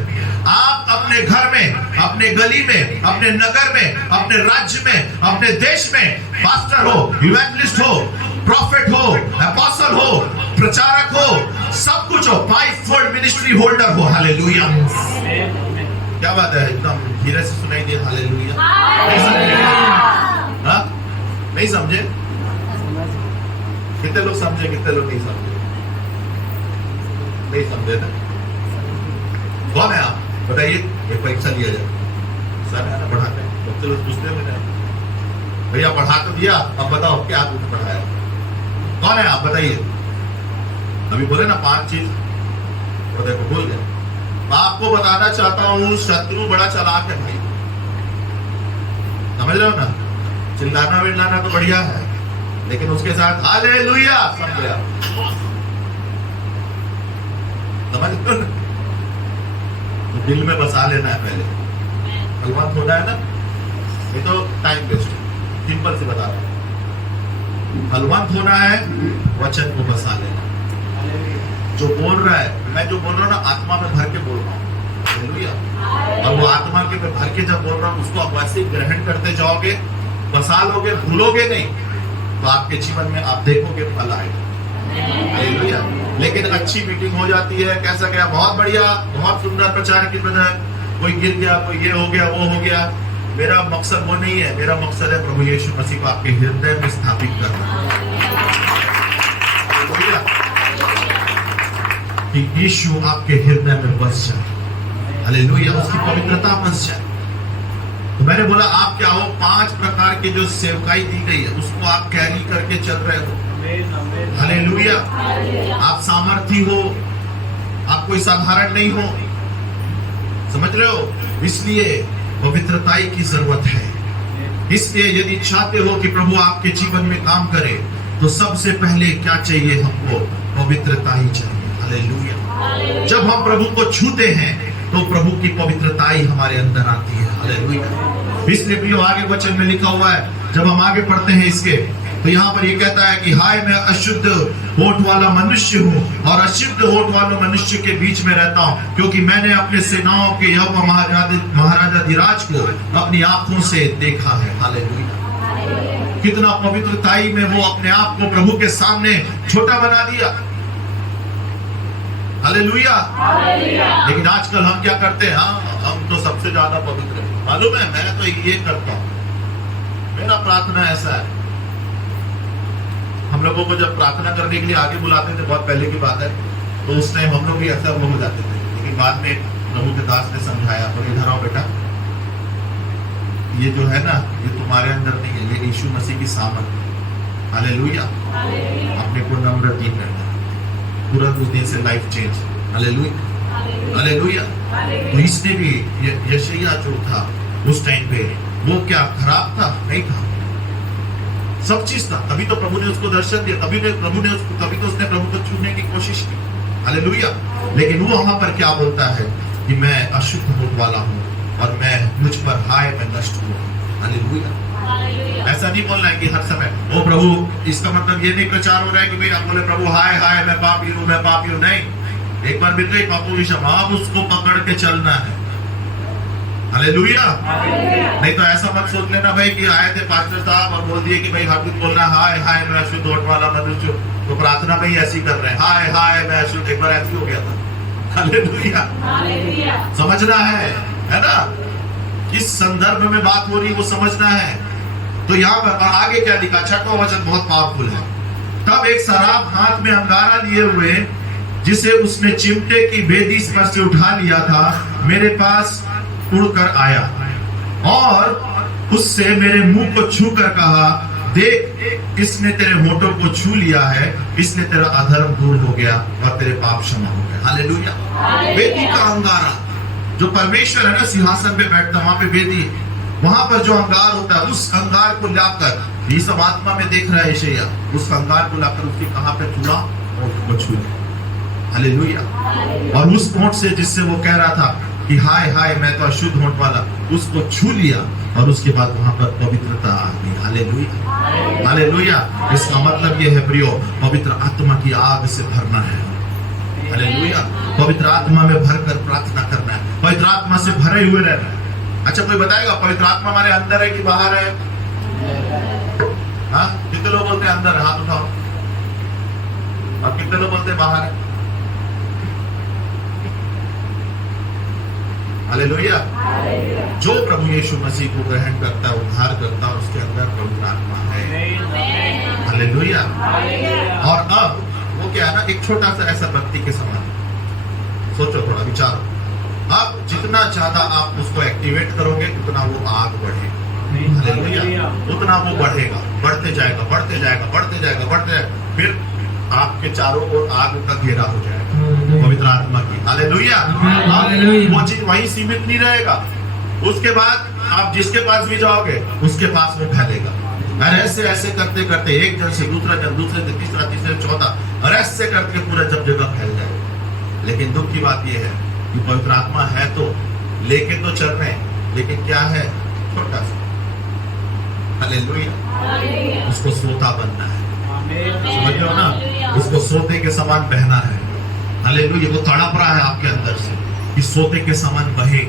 आप अपने घर में, अपने गली में, अपने नगर में, अपने राज्य में, अपने देश में पास्टर हो, इवेंजलिस्ट हो, प्रॉफिट हो, अपोस्टल हो, प्रचारक हो, सब कुछ हो, 5 फोल्ड मिनिस्ट्री होल्डर हो। हालेलुया। क्या बात है? एकदम धीरे से सुनाई दिया। हालेलुया। नहीं समझे? कितने लोग समझे, कितने लोग नहीं समझे? नहीं समझे ना? कौन है आप? बताइए। एक परीक्षा लिया जाए, सर है ना पढ़ाते हैं, बच्चे लोग पूछते हैं भैया पढ़ा तो दिया, अब बताओ क्या कुछ पढ़ाया? कौन है आप? बताइए। अभी बोले ना 5 चीज, तो देखो भूल गए। आपको बताना चाहता हूं, शत्रु बड़ा चालाक है भाई। समझ रहे हो ना? चिल्लाना विल्लाना तो बढ़िया है, लेकिन उसके साथ हालेलुया समझ गया। समझ लो ना? तो दिल में बसा लेना है पहले। बलवंत होना है ना, ये तो टाइम वेस्ट है। सिंपल से बता रहा हूं, बलवंत होना है, वचन को बसा लेना। जो बोल रहा है, मैं जो बोल रहा हूं ना, आत्मा में भर के बोल रहा हूं। हालेलुया। और वो आत्मा के भर के जब बोल रहा हूँ उसको आप वैसे ही ग्रहण करते जाओगे, बसा लोगे, भूलोगे नहीं, तो आपके जीवन में आप देखोगे फल आएगा। हालेलुया। लेकिन अच्छी मीटिंग हो जाती है, कैसा गया, बहुत बढ़िया, बहुत सुंदर प्रचार की वजह, कोई गिर गया, कोई ये हो गया, वो हो गया। मेरा मकसद वो नहीं है, मेरा मकसद है प्रभु यीशु मसीह को आपके हृदय में स्थापित करना, कि यीशु आपके हृदय में बस जाए। हालेलुया। उसकी पवित्रता बस जाए। तो मैंने बोला आप क्या हो, 5 प्रकार के जो सेवकाई दी गई है उसको आप कैरी करके चल रहे हो। हालेलुया। आप सामर्थी हो, आप कोई साधारण नहीं हो, समझ रहे हो। इसलिए पवित्रताई की जरूरत है। इसलिए यदि चाहते हो कि प्रभु आपके जीवन में काम करे तो सबसे पहले क्या चाहिए, हमको पवित्रता ही चाहिए। हालेलुया। जब हम प्रभु को छूते हैं तो प्रभु की पवित्रताई हमारे अंदर आती है। हालेलुया। इसलिए प्रियो आगे वचन में लिखा हुआ है, जब हम आगे पढ़ते हैं इसके, तो यहाँ पर ये कहता है कि हाय मैं अशुद्ध होठ वाला मनुष्य हूँ और अशुद्ध होठ वाले मनुष्य के बीच में रहता हूँ, क्योंकि मैंने अपने सेनाओं के यहोवा महाराजाधिराज को अपनी आंखों से देखा है। हालेलुया। कितना पवित्रताई में वो अपने आप को प्रभु के सामने छोटा बना दिया। हालेलुया। लेकिन आजकल हम क्या करते हैं, हाँ हम तो सबसे ज्यादा पवित्र हैं, मालूम है, मैं तो ये करता हूँ, मेरा प्रार्थना ऐसा है। हम लोगों को जब प्रार्थना करने के लिए आगे बुलाते थे, बहुत पहले की बात है, तो उस टाइम हम लोग भी ऐसा वो हो जाते थे। लेकिन बाद में प्रभु के दास ने समझाया, और इधर आओ बेटा, ये जो है ना, ये तुम्हारे अंदर नहीं है, ये यीशु मसीह की सामर्थ है। हालेलुया। अपने को नम्र दीन रहना, तुरंत उस दिन से लाइफ चेंज। हालेलुया। हालेलुया। तो इसने भी यशायाह जो था उस टाइम पे, वो क्या खराब था? नहीं था, सब चीज था। तभी तो प्रभु ने उसको दर्शन दिया, तभी तो उसने प्रभु को छूने की कोशिश की। हालेलुया। लेकिन वो वहां पर क्या बोलता है कि मैं अशुद्ध होठ वाला हूँ और मैं मुझ पर हाय मैं नष्ट हुआ। हालेलुया। ऐसा नहीं बोलना है कि हर समय ओ प्रभु, इसका मतलब ये नहीं प्रचार हो रहा है कि भाई आप बोले प्रभु हाय हाय मैं पापी हूँ, मैं पापी हूँ। नहीं, एक बार मिल गई पापों की क्षमा, अब उसको पकड़ के चलना है। हालेलुया। नहीं तो ऐसा मत सोच लेना भाई कि आए थे पास्टर साहब और बोल दिए कि भाई हर दिन बोलना हाय हाय मैं अशुद्ध होठ वाला मनुष्य, तो प्रार्थना में ही ऐसी कर रहे हैं, हाय हाय मैं अशुद्ध। एक बार ऐसी हो गया था। हालेलुया। समझना है ना, किस संदर्भ में बात हो रही वो समझना है। तो यहाँ पर आगे क्या लिखा, 6वां वचन बहुत पावरफुल है। तब एक शराब हाथ में अंगारा लिए हुए, जिसे उसने चिमटे की बेदी पर से उठा लिया था, मेरे पास उड़कर आया और उससे मेरे मुंह को छू कर कहा, देख इसने तेरे होठों को छू लिया है, इसलिए तेरा अधर्म दूर हो गया और तेरे पाप क्षमा हो गए। हालेलुया। बेदी का अंगारा, जो परमेश्वर है ना सिंहासन पे बैठता, वहां पे बेदी, वहां पर जो अंगार होता है, उस अंगार को लाकर, ये सब आत्मा में देख रहा है यशायाह, उस अंगार को लाकर उसके कहां पे छुआ, होठ को छू लिया। हालेलुया। और उस होठ से जिससे वो कह रहा था कि हाय हाय मैं तो अशुद्ध होठ वाला, उसको छू लिया और उसके बाद वहां पर पवित्रता आ गई। हालेलुया। हालेलुया। इसका मतलब ये है प्रियो, पवित्र आत्मा की आग से भरना है। हालेलुया। पवित्र आत्मा में भरकर प्रार्थना करना है, पवित्र आत्मा से भरे हुए रहना है। अच्छा कोई बताएगा पवित्र आत्मा हमारे अंदर है कि बाहर है? हाँ, कितने लोग बोलते हैं अंदर? हाथ उठाओ। और कितने लोग बोलते हैं बाहर है? हालेलुया। जो प्रभु यीशु मसीह को ग्रहण करता है, उद्धार करता है, उसके अंदर पवित्र आत्मा है। हालेलुया। और अब वो क्या है ना, एक छोटा सा ऐसा बत्ती के समान, सोचो थोड़ा, विचारो। अब जितना ज्यादा आप उसको एक्टिवेट करोगे उतना वो आग बढ़ेगा। हालेलुया। उतना वो बढ़ेगा, बढ़ते जाएगा, बढ़ते जाएगा, बढ़ते जाएगा, बढ़ते जाएगा, फिर आपके चारों ओर आग का घेरा हो जाएगा पवित्र आत्मा की। हालेलुया। वो चीज वहीं सीमित नहीं रहेगा, उसके बाद आप जिसके पास भी जाओगे उसके पास वो फैलेगा। और ऐसे ऐसे करते करते एक जन से दूसरा जन, दूसरे से तीसरा, तीसरे से चौथा, और ऐसे करके पूरा जब जगह फैल जाएगा। लेकिन दुख की बात यह है कि पवित्र आत्मा है तो लेके तो चल रहे हैं, लेकिन क्या है, छोटा सा। हालेलुया। उसको सोता बनना है, समझ लो ना, उसको सोते के समान बहना है। हालेलुया। वो तड़प रहा है आपके अंदर से कि सोते के समान बहे,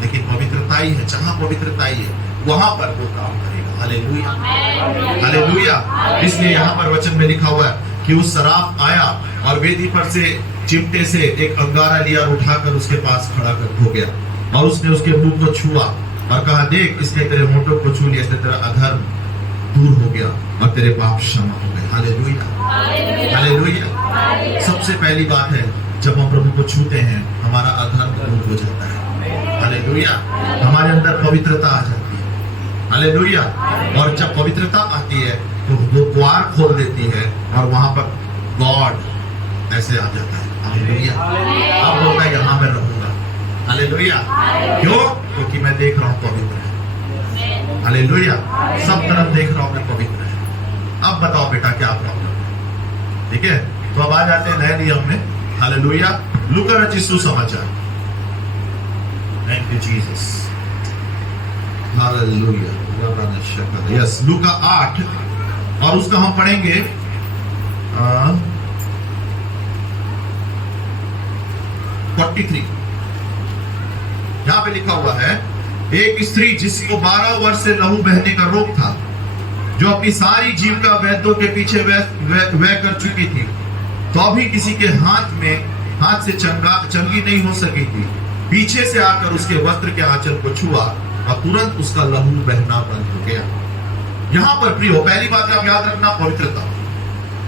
लेकिन पवित्रता ही है, जहां पवित्रता ही है वहां पर वो काम करेगा। Hallelujah, hallelujah. इसलिए यहाँ पर वचन में लिखा हुआ है कि उस सराफ आया और वेदी पर से चिमटे से एक अंगारा लिया, उठाकर उसके पास खड़ा कर हो गया और उसने उसके मुंह को छुआ और कहा, देख इसने तेरे होठों को छू लिया, इसने तेरा अधर्म दूर हो गया और तेरे पाप क्षमा हो गए। Hallelujah, hallelujah. सबसे पहली बात है, जब हम प्रभु को छूते हैं हमारा अधर्म दूर हो जाता है। हालेलुया, हमारे अंदर पवित्रता आ जाती है। हालेलुया। और जब पवित्रता आती है तो वो द्वार खोल देती है और वहां पर गॉड ऐसे आ जाता है। हालेलुया। अब बोलता है यहाँ मैं रहूंगा। हालेलुया। क्यों? क्योंकि मैं देख रहा हूँ पवित्र है। हालेलुया। सब तरफ देख रहा हूँ मैं पवित्र है। अब बताओ बेटा क्या प्रॉब्लम है? ठीक है, तो अब आ जाते हैं नए नियम में। हालेलुया। लूका रचित सुसमाचार। Thank you Jesus. Hallelujah. Yes, लूका 8 और उसका हम पढ़ेंगे 43। यहां पे लिखा हुआ है, एक स्त्री जिसको 12 वर्ष से लहू बहने का रोग था, जो अपनी सारी जीविका वैद्यों के पीछे व्यय कर चुकी थी, तो भी किसी के हाथ से चंगी नहीं हो सकी थी, पीछे से आकर उसके वस्त्र के आंचल को छुआ और तुरंत उसका लहू बहना बंद हो गया। यहां पर प्रियो, पहली बात आप याद रखना, पवित्रता।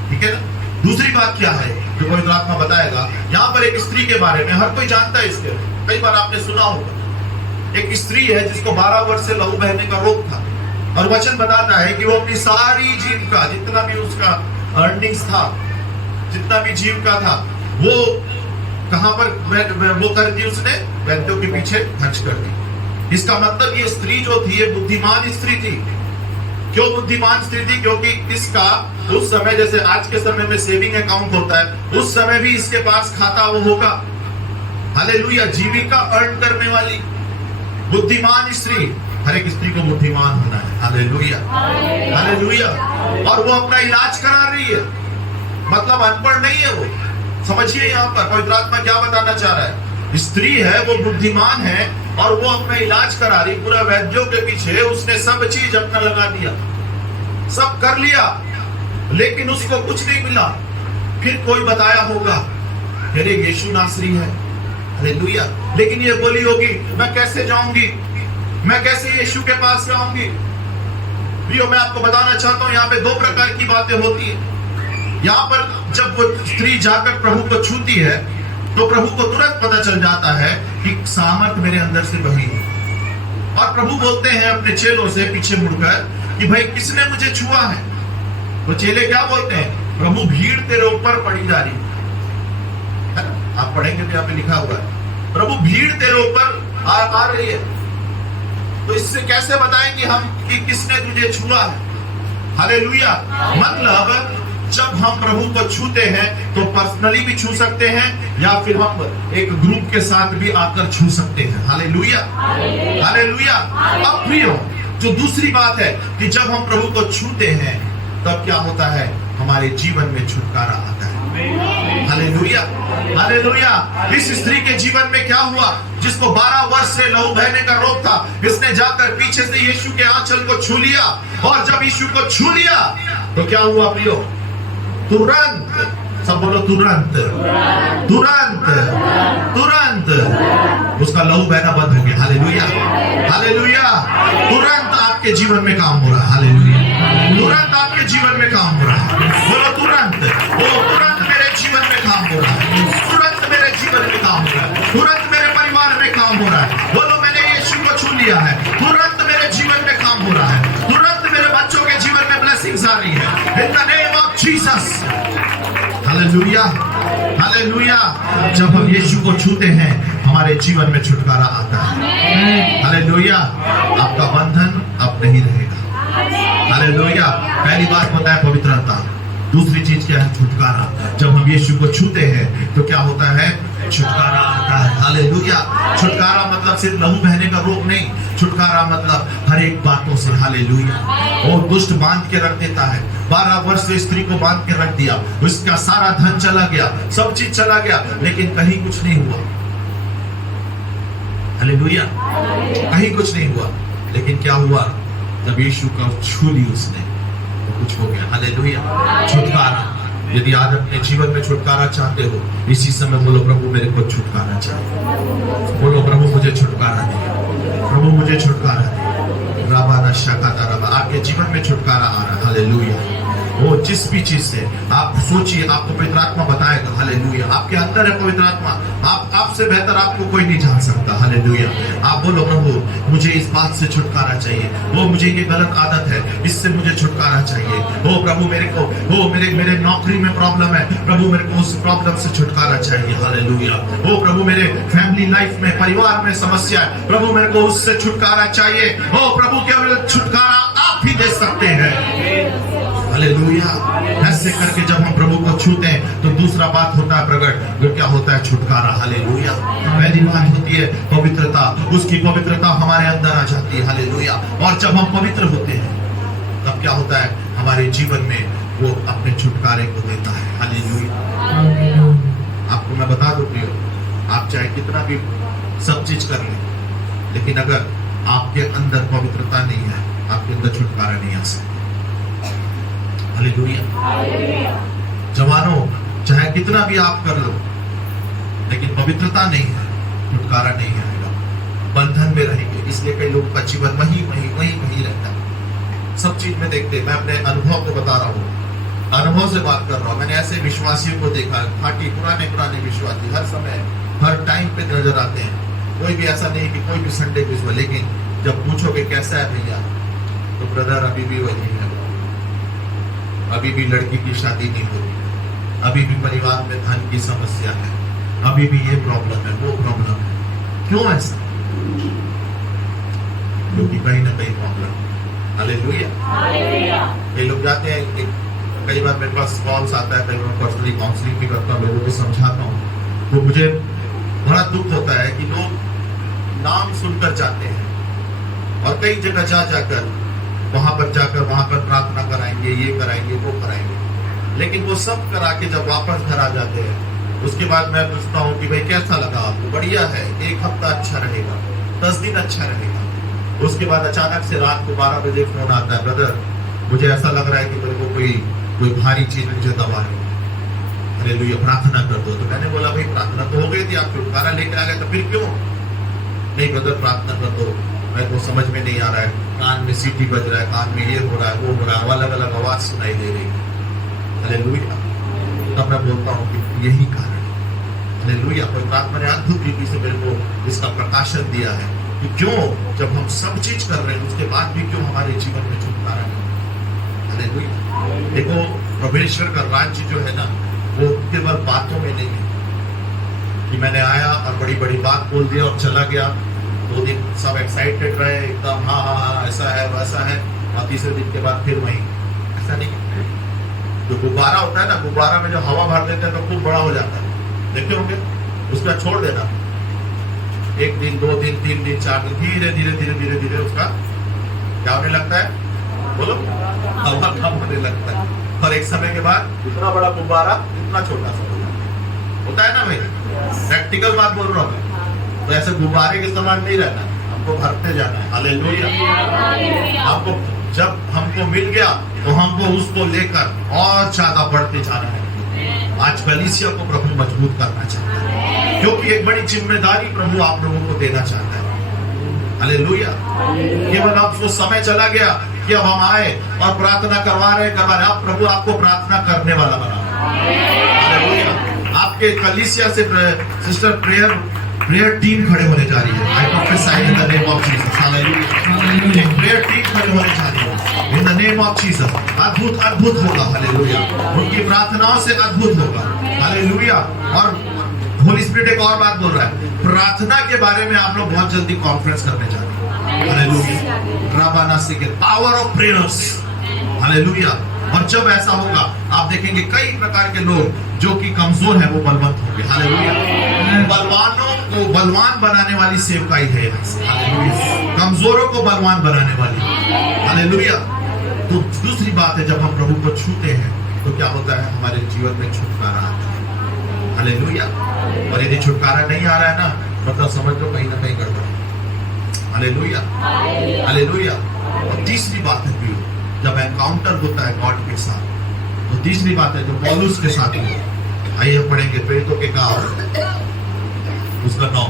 ठीक है ना? दूसरी बात क्या है जो पवित्र आत्मा बताएगा? यहां पर एक स्त्री के बारे में हर कोई जानता है, इसके कई बार आपने सुना होगा। एक स्त्री है जिसको 12 वर्ष से लहू बहने का रोग था और वचन बताता है कि वो अपनी सारी जीविका, जितना भी उसका अर्निंग्स था, जितना भी जीविका था, वो कहां पर वो कर दी? उसने वैद्यों के पीछे खर्च कर दी। इसका मतलब ये स्त्री जो थी ये बुद्धिमान स्त्री थी। क्यों बुद्धिमान स्त्री थी? क्योंकि इसका उस समय, जैसे आज के समय में सेविंग अकाउंट होता है, उस समय भी इसके पास खाता वो होगा। हालेलुया। जीविका अर्न करने वाली बुद्धिमान स्त्री। हर एक स्त्री को बुद्धिमान होना है। Hallelujah, hallelujah. और वो अपना इलाज करा रही है, मतलब अनपढ़ नहीं है वो। समझिए यहाँ पर पवित्र आत्मा क्या बताना चाह रहा है। स्त्री है, वो बुद्धिमान है और वो अपना इलाज करा रही, पूरा वैद्यों के पीछे उसने सब चीज अपना लगा दिया, सब कर लिया, लेकिन उसको कुछ नहीं मिला। फिर कोई बताया होगा, अरे यीशु नासरी है। हालेलुया। लेकिन ये बोली होगी, मैं कैसे जाऊंगी, मैं कैसे यीशु के पास जाऊंगी? प्रियो, मैं आपको बताना चाहता हूं, यहाँ पे दो प्रकार की बातें होती है। यहाँ पर जब वो स्त्री जाकर प्रभु को छूती है तो प्रभु को तुरंत पता चल जाता है कि सामर्थ मेरे अंदर से बही है। और प्रभु बोलते हैं अपने चेलों से पीछे मुड़कर कि भाई किसने मुझे छुआ है? तो चेले क्या बोलते हैं? प्रभु भीड़ तेरे ऊपर पड़ी जा रही है। आप पढ़ेंगे तो यहाँ पे लिखा हुआ है, प्रभु भीड़ तेरे ऊपर आ रही है। तो इससे कैसे बताएंगे हम कि किसने तुझे छुआ है? हालेलुया। मतलब जब हम प्रभु को छूते हैं तो पर्सनली भी छू सकते हैं या फिर हम एक ग्रुप के साथ भी आकर छू सकते हैं। Hallelujah, hallelujah. अब प्रियो, जो दूसरी बात है कि जब हम प्रभु को छूते हैं तब क्या होता है? हमारे जीवन में छुटकारा आता है। Hallelujah, hallelujah. इस स्त्री के जीवन में क्या हुआ? जिसको 12 वर्ष से लहू बहने का रोग था, इसने जाकर पीछे से यीशु के आंचल को छू लिया और जब यीशु को छू लिया तो क्या हुआ प्रियो? तुरंत, सब बोलो तुरंत, तुरंत, तुरंत उसका लहू बहना बंद हो गया। Hallelujah, hallelujah. तुरंत आपके जीवन में काम हो रहा है। हालेलुया। तुरंत आपके जीवन में काम हो रहा है। बोलो तुरंत, वो तुरंत मेरे जीवन में काम हो रहा है, तुरंत मेरे जीवन में काम हो रहा है, तुरंत मेरे परिवार में काम हो रहा है। बोलो मैंने यीशु को छू लिया है, तुरंत मेरे जीवन में काम हो रहा है, तुरंत मेरे बच्चों के जीवन में ब्लेसिंग्स आ रही है। In the name of Jesus. Hallelujah, hallelujah. जब हम यीशु को छूते हैं हमारे जीवन में छुटकारा आता है। हालेलुया। आपका बंधन अब नहीं रहेगा। हालेलुया। पहली बात पता है पवित्रता, दूसरी चीज क्या है? छुटकारा। जब हम यीशु को छूते हैं तो क्या होता है? छुटकारा आता है। हालेलुया। छुटकारा मतलब सिर्फ लहू बहने का रोग नहीं, छुटकारा मतलब हर एक बातों से। हालेलुया। वो दुष्ट बांध के रख देता है। 12 वर्ष से स्त्री को बांध के रख दिया, उसका सारा धन चला गया, सब चीज चला गया, लेकिन कहीं कुछ नहीं हुआ। हालेलुया। कहीं कुछ नहीं हुआ, लेकिन क्या हुआ, जब यीशु को छू ली उसने तो कुछ हो गया। हालेलुया। छुटकारा। यदि आज अपने जीवन में छुटकारा चाहते हो, इसी समय बोलो प्रभु मेरे को छुटकारा चाहिए। बोलो प्रभु मुझे छुटकारा दे, प्रभु मुझे छुटकारा दे। राबा नशा का तारा, आपके जीवन में छुटकारा आ रहा है। हालेलुया। वो जिस भी चीज से आप सोचिए, आपको पवित्र आत्मा बताएगा। हालेलुया। आपके अंदर है पवित्र आत्मा, आपसे बेहतर आपको कोई नहीं जान सकता। हालेलुया। आप बोलो प्रभु मुझे इस बात से छुटकारा चाहिए, वो मुझे ये गलत आदत है, इससे मुझे छुटकारा चाहिए। ओ प्रभु मेरे को, वो मेरे नौकरी में प्रॉब्लम है, प्रभु मेरे को उस प्रॉब्लम से छुटकारा चाहिए। हालेलुया। ओ प्रभु मेरे फैमिली लाइफ में, परिवार में समस्या है, प्रभु मेरे को उससे छुटकारा चाहिए। ओ प्रभु केवल छुटकारा आप ही दे सकते हैं। हालेलुया। ऐसे करके जब हम प्रभु को छूते हैं तो दूसरा बात होता है प्रकट, जो क्या होता है, छुटकारा। हालेलुया। पहली बात होती है पवित्रता, उसकी पवित्रता हमारे अंदर आ जाती है। हालेलुया। और जब हम पवित्र होते हैं तब क्या होता है, हमारे जीवन में वो अपने छुटकारे को देता है। हालेलुया। आपको मैं बता दूं प्रियो, आप चाहे कितना भी सब चीज कर लें, लेकिन अगर आपके अंदर पवित्रता नहीं है, आपके अंदर छुटकारा नहीं आ सकता। हालेलुया। जवानों, चाहे कितना भी आप कर लो, लेकिन पवित्रता नहीं है, छुटकारा नहीं आएगा, बंधन में रहेंगे। इसलिए कई लोगों का जीवन वही रहता है। सब चीज में देखते, मैं अपने अनुभव को बता रहा हूँ, अनुभव से बात कर रहा हूँ। मैंने ऐसे विश्वासियों को देखा, खाटी पुराने विश्वासी हर समय हर टाइम पे नजर आते हैं। कोई भी ऐसा नहीं कि कोई भी संडे को, लेकिन जब पूछोगे कैसा है भैया, तो ब्रदर अभी भी वही है, अभी भी लड़की की शादी नहीं होती, अभी भी परिवार में धन की समस्या है, अभी भी ये प्रॉब्लम है, वो प्रॉब्लम है। क्यों ऐसा? क्योंकि कहीं ना कहीं प्रॉब्लम। हालेलुया। कई लोग जाते हैं कि कई बार मेरे पास कॉल्स आता है, कई बार पर्सनली काउंसलिंग भी करता हूँ, लोगों को समझाता हूँ, तो मुझे बड़ा दुख होता है कि लोग नाम सुनकर जाते हैं और कई जगह जाकर वहां पर प्रार्थना कराएंगे, ये कराएंगे, वो कराएंगे, लेकिन वो सब करा के जब वापस घर आ जाते हैं, उसके बाद मैं पूछता हूँ कि भाई कैसा लगा आपको? बढ़िया है, एक हफ्ता अच्छा रहेगा, 10 दिन अच्छा रहेगा। उसके बाद अचानक से रात को 12 बजे फोन आता है, ब्रदर मुझे ऐसा लग रहा है कि मेरे को कोई भारी चीज मुझे दबा है, हालेलुया, प्रार्थना कर दो। तो मैंने बोला भाई प्रार्थना तो हो गई थी, आप छुटकारा लेकर आ गए, तो फिर क्यों नहीं ब्रदर प्रार्थना कर दो? मेरे को समझ में नहीं आ रहा है, कान में सीटी बज रहा है, कान में ये हो रहा है, वो हो रहा है, अलग अलग आवाज सुनाई दे रही है। हालेलुया। तब मैं बोलता हूँ कि यही कारण है। हालेलुया। पवित्र आत्मा ने अद्भुत रीति से मेरे को इसका प्रकाशन दिया है कि क्यों जब हम सब चीज कर रहे हैं उसके बाद भी क्यों हमारे जीवन में छुटकारा नहीं। हालेलुया। देखो परमेश्वर का राज्य जो है ना, वो केवल बातों में नहीं है कि मैंने आया और बड़ी बड़ी बात बोल दिया और चला गया, 2 दिन सब एक्साइटेड रहे एकदम, हाँ ऐसा है वैसा है, और तीसरे दिन के बाद फिर वही। ऐसा नहीं। जो गुब्बारा होता है ना, गुब्बारा में जो हवा भर देते हैं तो खूब बड़ा हो जाता है, देखते होंगे, उसका छोड़ देना, 1 दिन 2 दिन 3 दिन 4 दिन, धीरे धीरे उसका क्या होने लगता है, बोलो, हवा कम होने लगता है, और एक समय के बाद इतना बड़ा गुब्बारा इतना छोटा सा होता है ना भाई। प्रैक्टिकल बात बोल रहा हूँ। तो ऐसे गुब्बारे के समान नहीं रहना, हमको भरते जाना है। हालेलुया। आपको जब हमको मिल गया तो हमको उसको लेकर और ज्यादा बढ़ते जाना है। आज कलीसिया को प्रभु मजबूत करना चाहता है, क्योंकि एक बड़ी जिम्मेदारी प्रभु आप लोगों को देना चाहता है। हालेलुया। केवल अब वो समय चला गया कि अब हम आए और प्रार्थना करवा रहे, अब प्रभु आपको प्रार्थना करने वाला बना। हालेलुया। आपके कलीसिया से सिस्टर प्रेयर टीम खड़े होने जा रही है। I prophesy in the name of Jesus. Hallelujah. एक प्रेयर टीम खड़े होने जा रही है in the name of Jesus. अद्भुत होगा। हालेलुया। उनकी प्रार्थनाओं से अद्भुत होगा। हालेलुया। और होली स्पिरिट एक और बात बोल रहा है, प्रार्थना के बारे में आप लोग बहुत जल्दी कॉन्फ्रेंस करने जा रहे हैं। हालेलुया। राबाना से पावर ऑफ प्रेयर्स। हालेलुया। और जब ऐसा होगा आप देखेंगे कई प्रकार के लोग जो कि कमजोर है वो बलवंत होंगे। हालेलुया। बलवानों को बलवान बनाने वाली सेवकाई है। हालेलुया। कमजोरों को बलवान बनाने वाली। हालेलुया। तो दूसरी बात है, जब हम प्रभु को छूते हैं तो क्या होता है, हमारे जीवन में छुटकारा आता है। हालेलुया। और यदि छुटकारा नहीं आ रहा है ना, मतलब समझ लो कहीं ना कहीं गड़बड़। Hallelujah, hallelujah. और तीसरी बात है प्रियो, जब एनकाउंटर होता है गॉड के साथ, तो तीसरी बात है जो पौलुस के साथ हुआ। आइए हम पढ़ेंगे प्रेरितों के काम उसका 9।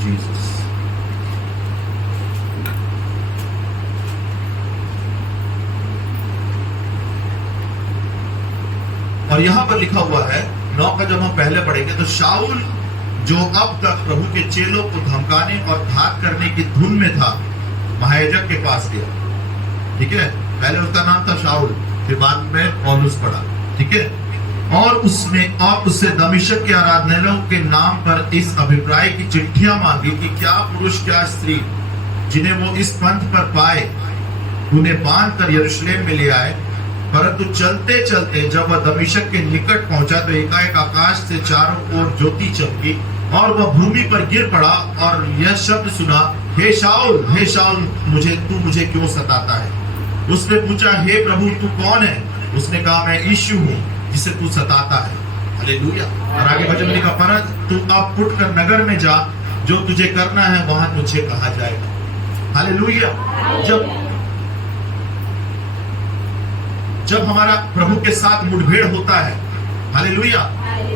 जीसस, और यहां पर लिखा हुआ है 9 का, जब हम पहले पढ़ेंगे तो शाऊल जो अब तक प्रभु के चेलों को धमकाने और घात करने की धुन में था, महायाजक के पास गया। ठीक है, पहले उसका नाम था शाऊल, फिर बाद में पौलुस पड़ा। ठीक है, और उससे दमिश्क के आराधनालयों के नाम पर इस अभिप्राय की चिट्ठियां मांगी कि क्या पुरुष क्या स्त्री जिन्हें वो इस पंथ पर पाए उन्हें बांध कर यरूशलेम में ले आए। परंतु चलते चलते जब वह दमिश्क के निकट पहुंचा तो एकाएक आकाश से चारों ओर ज्योति चमकी और वह भूमि पर गिर पड़ा और यह शब्द सुना, हे शाऊल तू मुझे क्यों सताता है। उसने पूछा, हे प्रभु तू कौन है? उसने कहा, मैं यीशु हूँ जिसे तू सताता है। हालेलुया। और आगे वचन में लिखा, परंतु तू अब उठकर नगर में जा, जो तुझे करना है वहां तुझे कहा जाएगा। हालेलुया। जब हमारा प्रभु के साथ मुठभेड़ होता है, हालेलुया,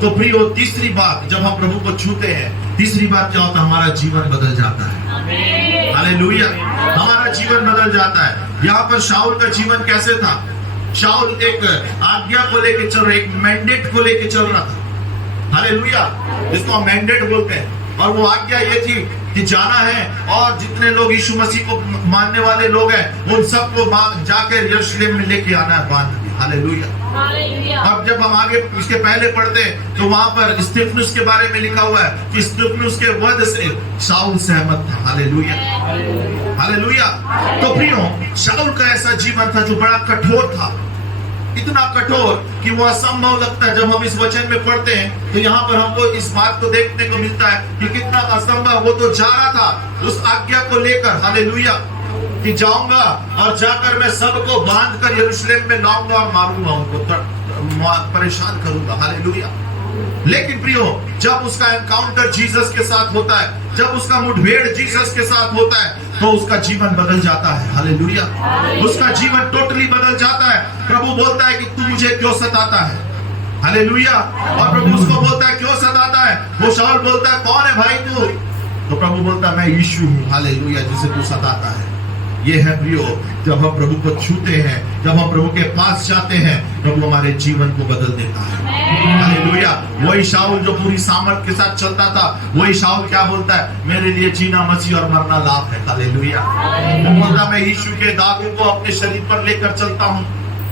तो प्रियो तीसरी बात, जब हम प्रभु को छूते हैं, तीसरी बात क्या होता है? हमारा जीवन बदल जाता है। हालेलुया, हमारा जीवन बदल जाता है। यहाँ पर शाऊल का जीवन कैसे था? शाऊल एक आज्ञा को लेकर चल रहा, एक मैंडेट को लेकर चल रहा था। हालेलुया, जिसको हम मैंडेट बोलते हैं। और वो आज्ञा ये थी कि जाना है और जितने लोग यीशु मसीह को मानने वाले लोग हैं उन सबको जाकर यरूशलेम में लेके आना है, बांध के। हालेलुया। अब जब हम आगे इसके पहले पढ़ते तो वहां पर स्तिफनुस के बारे में लिखा हुआ है कि स्तिफनुस के वध से शाऊल सहमत था। Hallelujah, hallelujah. तो प्रियो, शाऊल का ऐसा जीवन था जो बड़ा कठोर था, इतना कठोर कि वो असंभव लगता है। जब हम इस वचन में पढ़ते हैं तो यहाँ पर हमको इस बात को देखने को मिलता है कि कितना असंभव। वो तो जा रहा था उस आज्ञा को लेकर, हालेलुया, कि जाऊंगा और जाकर मैं सबको बांध कर यरूशलेम में लाऊंगा और मारूंगा, उनको परेशान करूंगा। हालेलुया। लेकिन प्रियो, जब उसका एनकाउंटर जीसस के साथ होता है, जब उसका मुठभेड़ जीसस के साथ होता है, तो उसका जीवन बदल जाता है। हालेलुया, उसका जीवन टोटली बदल जाता है। प्रभु बोलता है कि तू मुझे क्यों सताता है? हालेलुया। और प्रभु उसको बोलता है क्यों सताता है? वो शाऊल बोलता है, कौन है भाई तू? तो प्रभु बोलता है, मैं यीशु हूँ, हालेलुया, जिसे तू सताता है। ये है प्रियो, जब हम प्रभु को छूते हैं, जब हम प्रभु के पास जाते हैं, प्रभु हमारे जीवन को बदल देता है। हालेलुया। वही शाऊल जो पूरी सामर्थ के साथ चलता था, वही शाऊल क्या बोलता है? मेरे लिए जीना मसीह और मरना लाभ है। हालेलुया। वो बोलता, मैं यीशु के दागों को अपने शरीर पर लेकर चलता हूँ।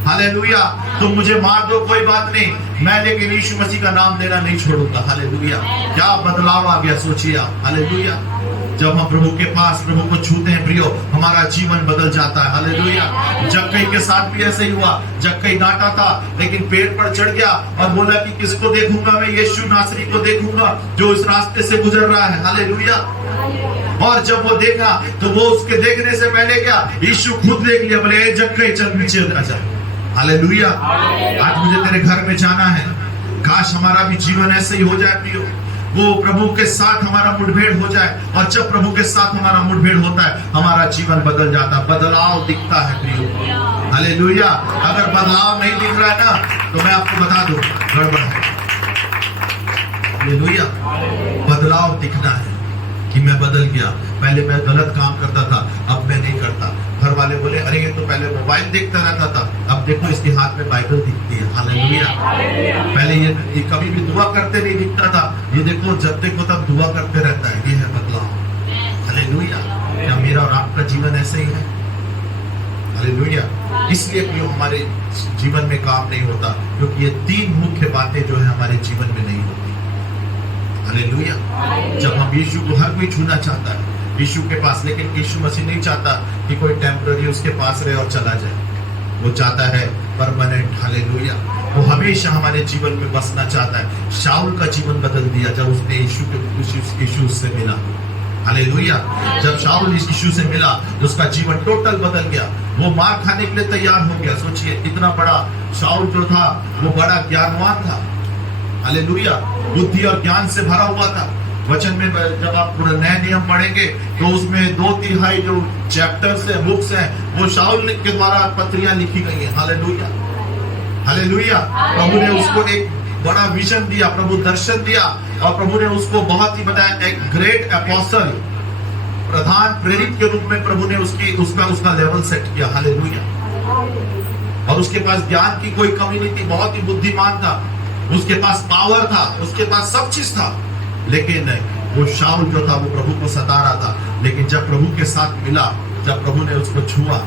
हालेलुया। तुम मुझे मार दो, कोई बात नहीं, मैं लेकिन यीशु मसीह का नाम लेना नहीं छोड़ूंगा। हालेलुया। क्या बदलाव आ गया, सोचिए आप। हालेलुया। जब हम प्रभु के पास प्रभु को छूते हैं प्रियो, हमारा जीवन बदल जाता है। हालेलुया। जक्कई के साथ भी ऐसे ही हुआ। जक्कई डांटा था, लेकिन पेड़ पर चढ़ गया और बोला कि किसको देखूंगा? मैं यीशु नासरी को देखूंगा जो इस रास्ते से गुजर रहा है। हालेलुया। और जब वो देखा तो वो उसके देखने से पहले क्या, यीशु खुद देख लिया, बोले जक्कई चल नीचे आ जा। हालेलुया। आज मुझे तेरे घर में जाना है। काश हमारा भी जीवन ऐसे ही हो जाए प्रियो, वो प्रभु के साथ हमारा मुठभेड़ हो जाए। और जब प्रभु के साथ हमारा मुठभेड़ होता है, हमारा जीवन बदल जाता है, बदलाव दिखता है प्रियो। हालेलुया। अगर बदलाव नहीं दिख रहा है ना, तो मैं आपको बता दूं, गड़बड़ है। हालेलुया। बदलाव दिखना है कि मैं बदल गया। पहले मैं गलत काम करता था, अब मैं नहीं करता। घर वाले बोले, अरे ये तो पहले मोबाइल देखता रहता था, अब देखो इसके हाथ में बाइबल दिखती है। हालेलुया। पहले ये कभी भी दुआ करते नहीं दिखता था, ये देखो जब देखो तब दुआ करते रहता है। ये है बदलाव। हालेलुया। क्या मेरा और आपका जीवन ऐसे ही है? हालेलुया। इसलिए प्रियो हमारे जीवन में काम नहीं होता, क्योंकि ये 3 मुख्य बातें जो है हमारे जीवन में नहीं होती। हालेलुया। जब हम यीशु को, हर कोई छूना चाहता है यीशु के पास, लेकिन यीशु मसीह नहीं चाहता कि कोई टेम्पररी उसके पास रहे और चला जाए। वो चाहता है परमानेंट। हालेलुया। वो हमेशा हमारे जीवन में बसना चाहता है। शाऊल का जीवन बदल दिया जब उसने यीशु उससे मिला। हालेलुया। जब शाऊल इस यीशु से मिला तो उसका जीवन टोटल बदल गया। वो मार खाने के लिए तैयार हो गया। सोचिए, इतना बड़ा शाऊल जो था वो बड़ा ज्ञानवान था। हालेलुया। बुद्धि और ज्ञान से भरा हुआ था। वचन में जब आप पूरा नया नियम पढ़ेंगे तो उसमें 2/3 जो चैप्टर्स है, बुक्स हैं, वो शाऊल के द्वारा पत्रियां लिखी गई हैं। Hallelujah, hallelujah. प्रभु ने उसको एक बड़ा विजन दिया, प्रभु दर्शन दिया और प्रभु ने उसको बहुत ही बताया, एक ग्रेट अपोस्टल, प्रधान प्रेरित के रूप में प्रभु ने उसका लेवल सेट किया। हालेलुया। और उसके पास ज्ञान की कोई कमी नहीं थी, बहुत ही बुद्धिमान था, उसके पास पावर था, उसके पास सब चीज था। लेकिन वो शाऊल जो था वो प्रभु को सता रहा था। लेकिन जब प्रभु के साथ मिला, जब प्रभु ने उसको छुआ,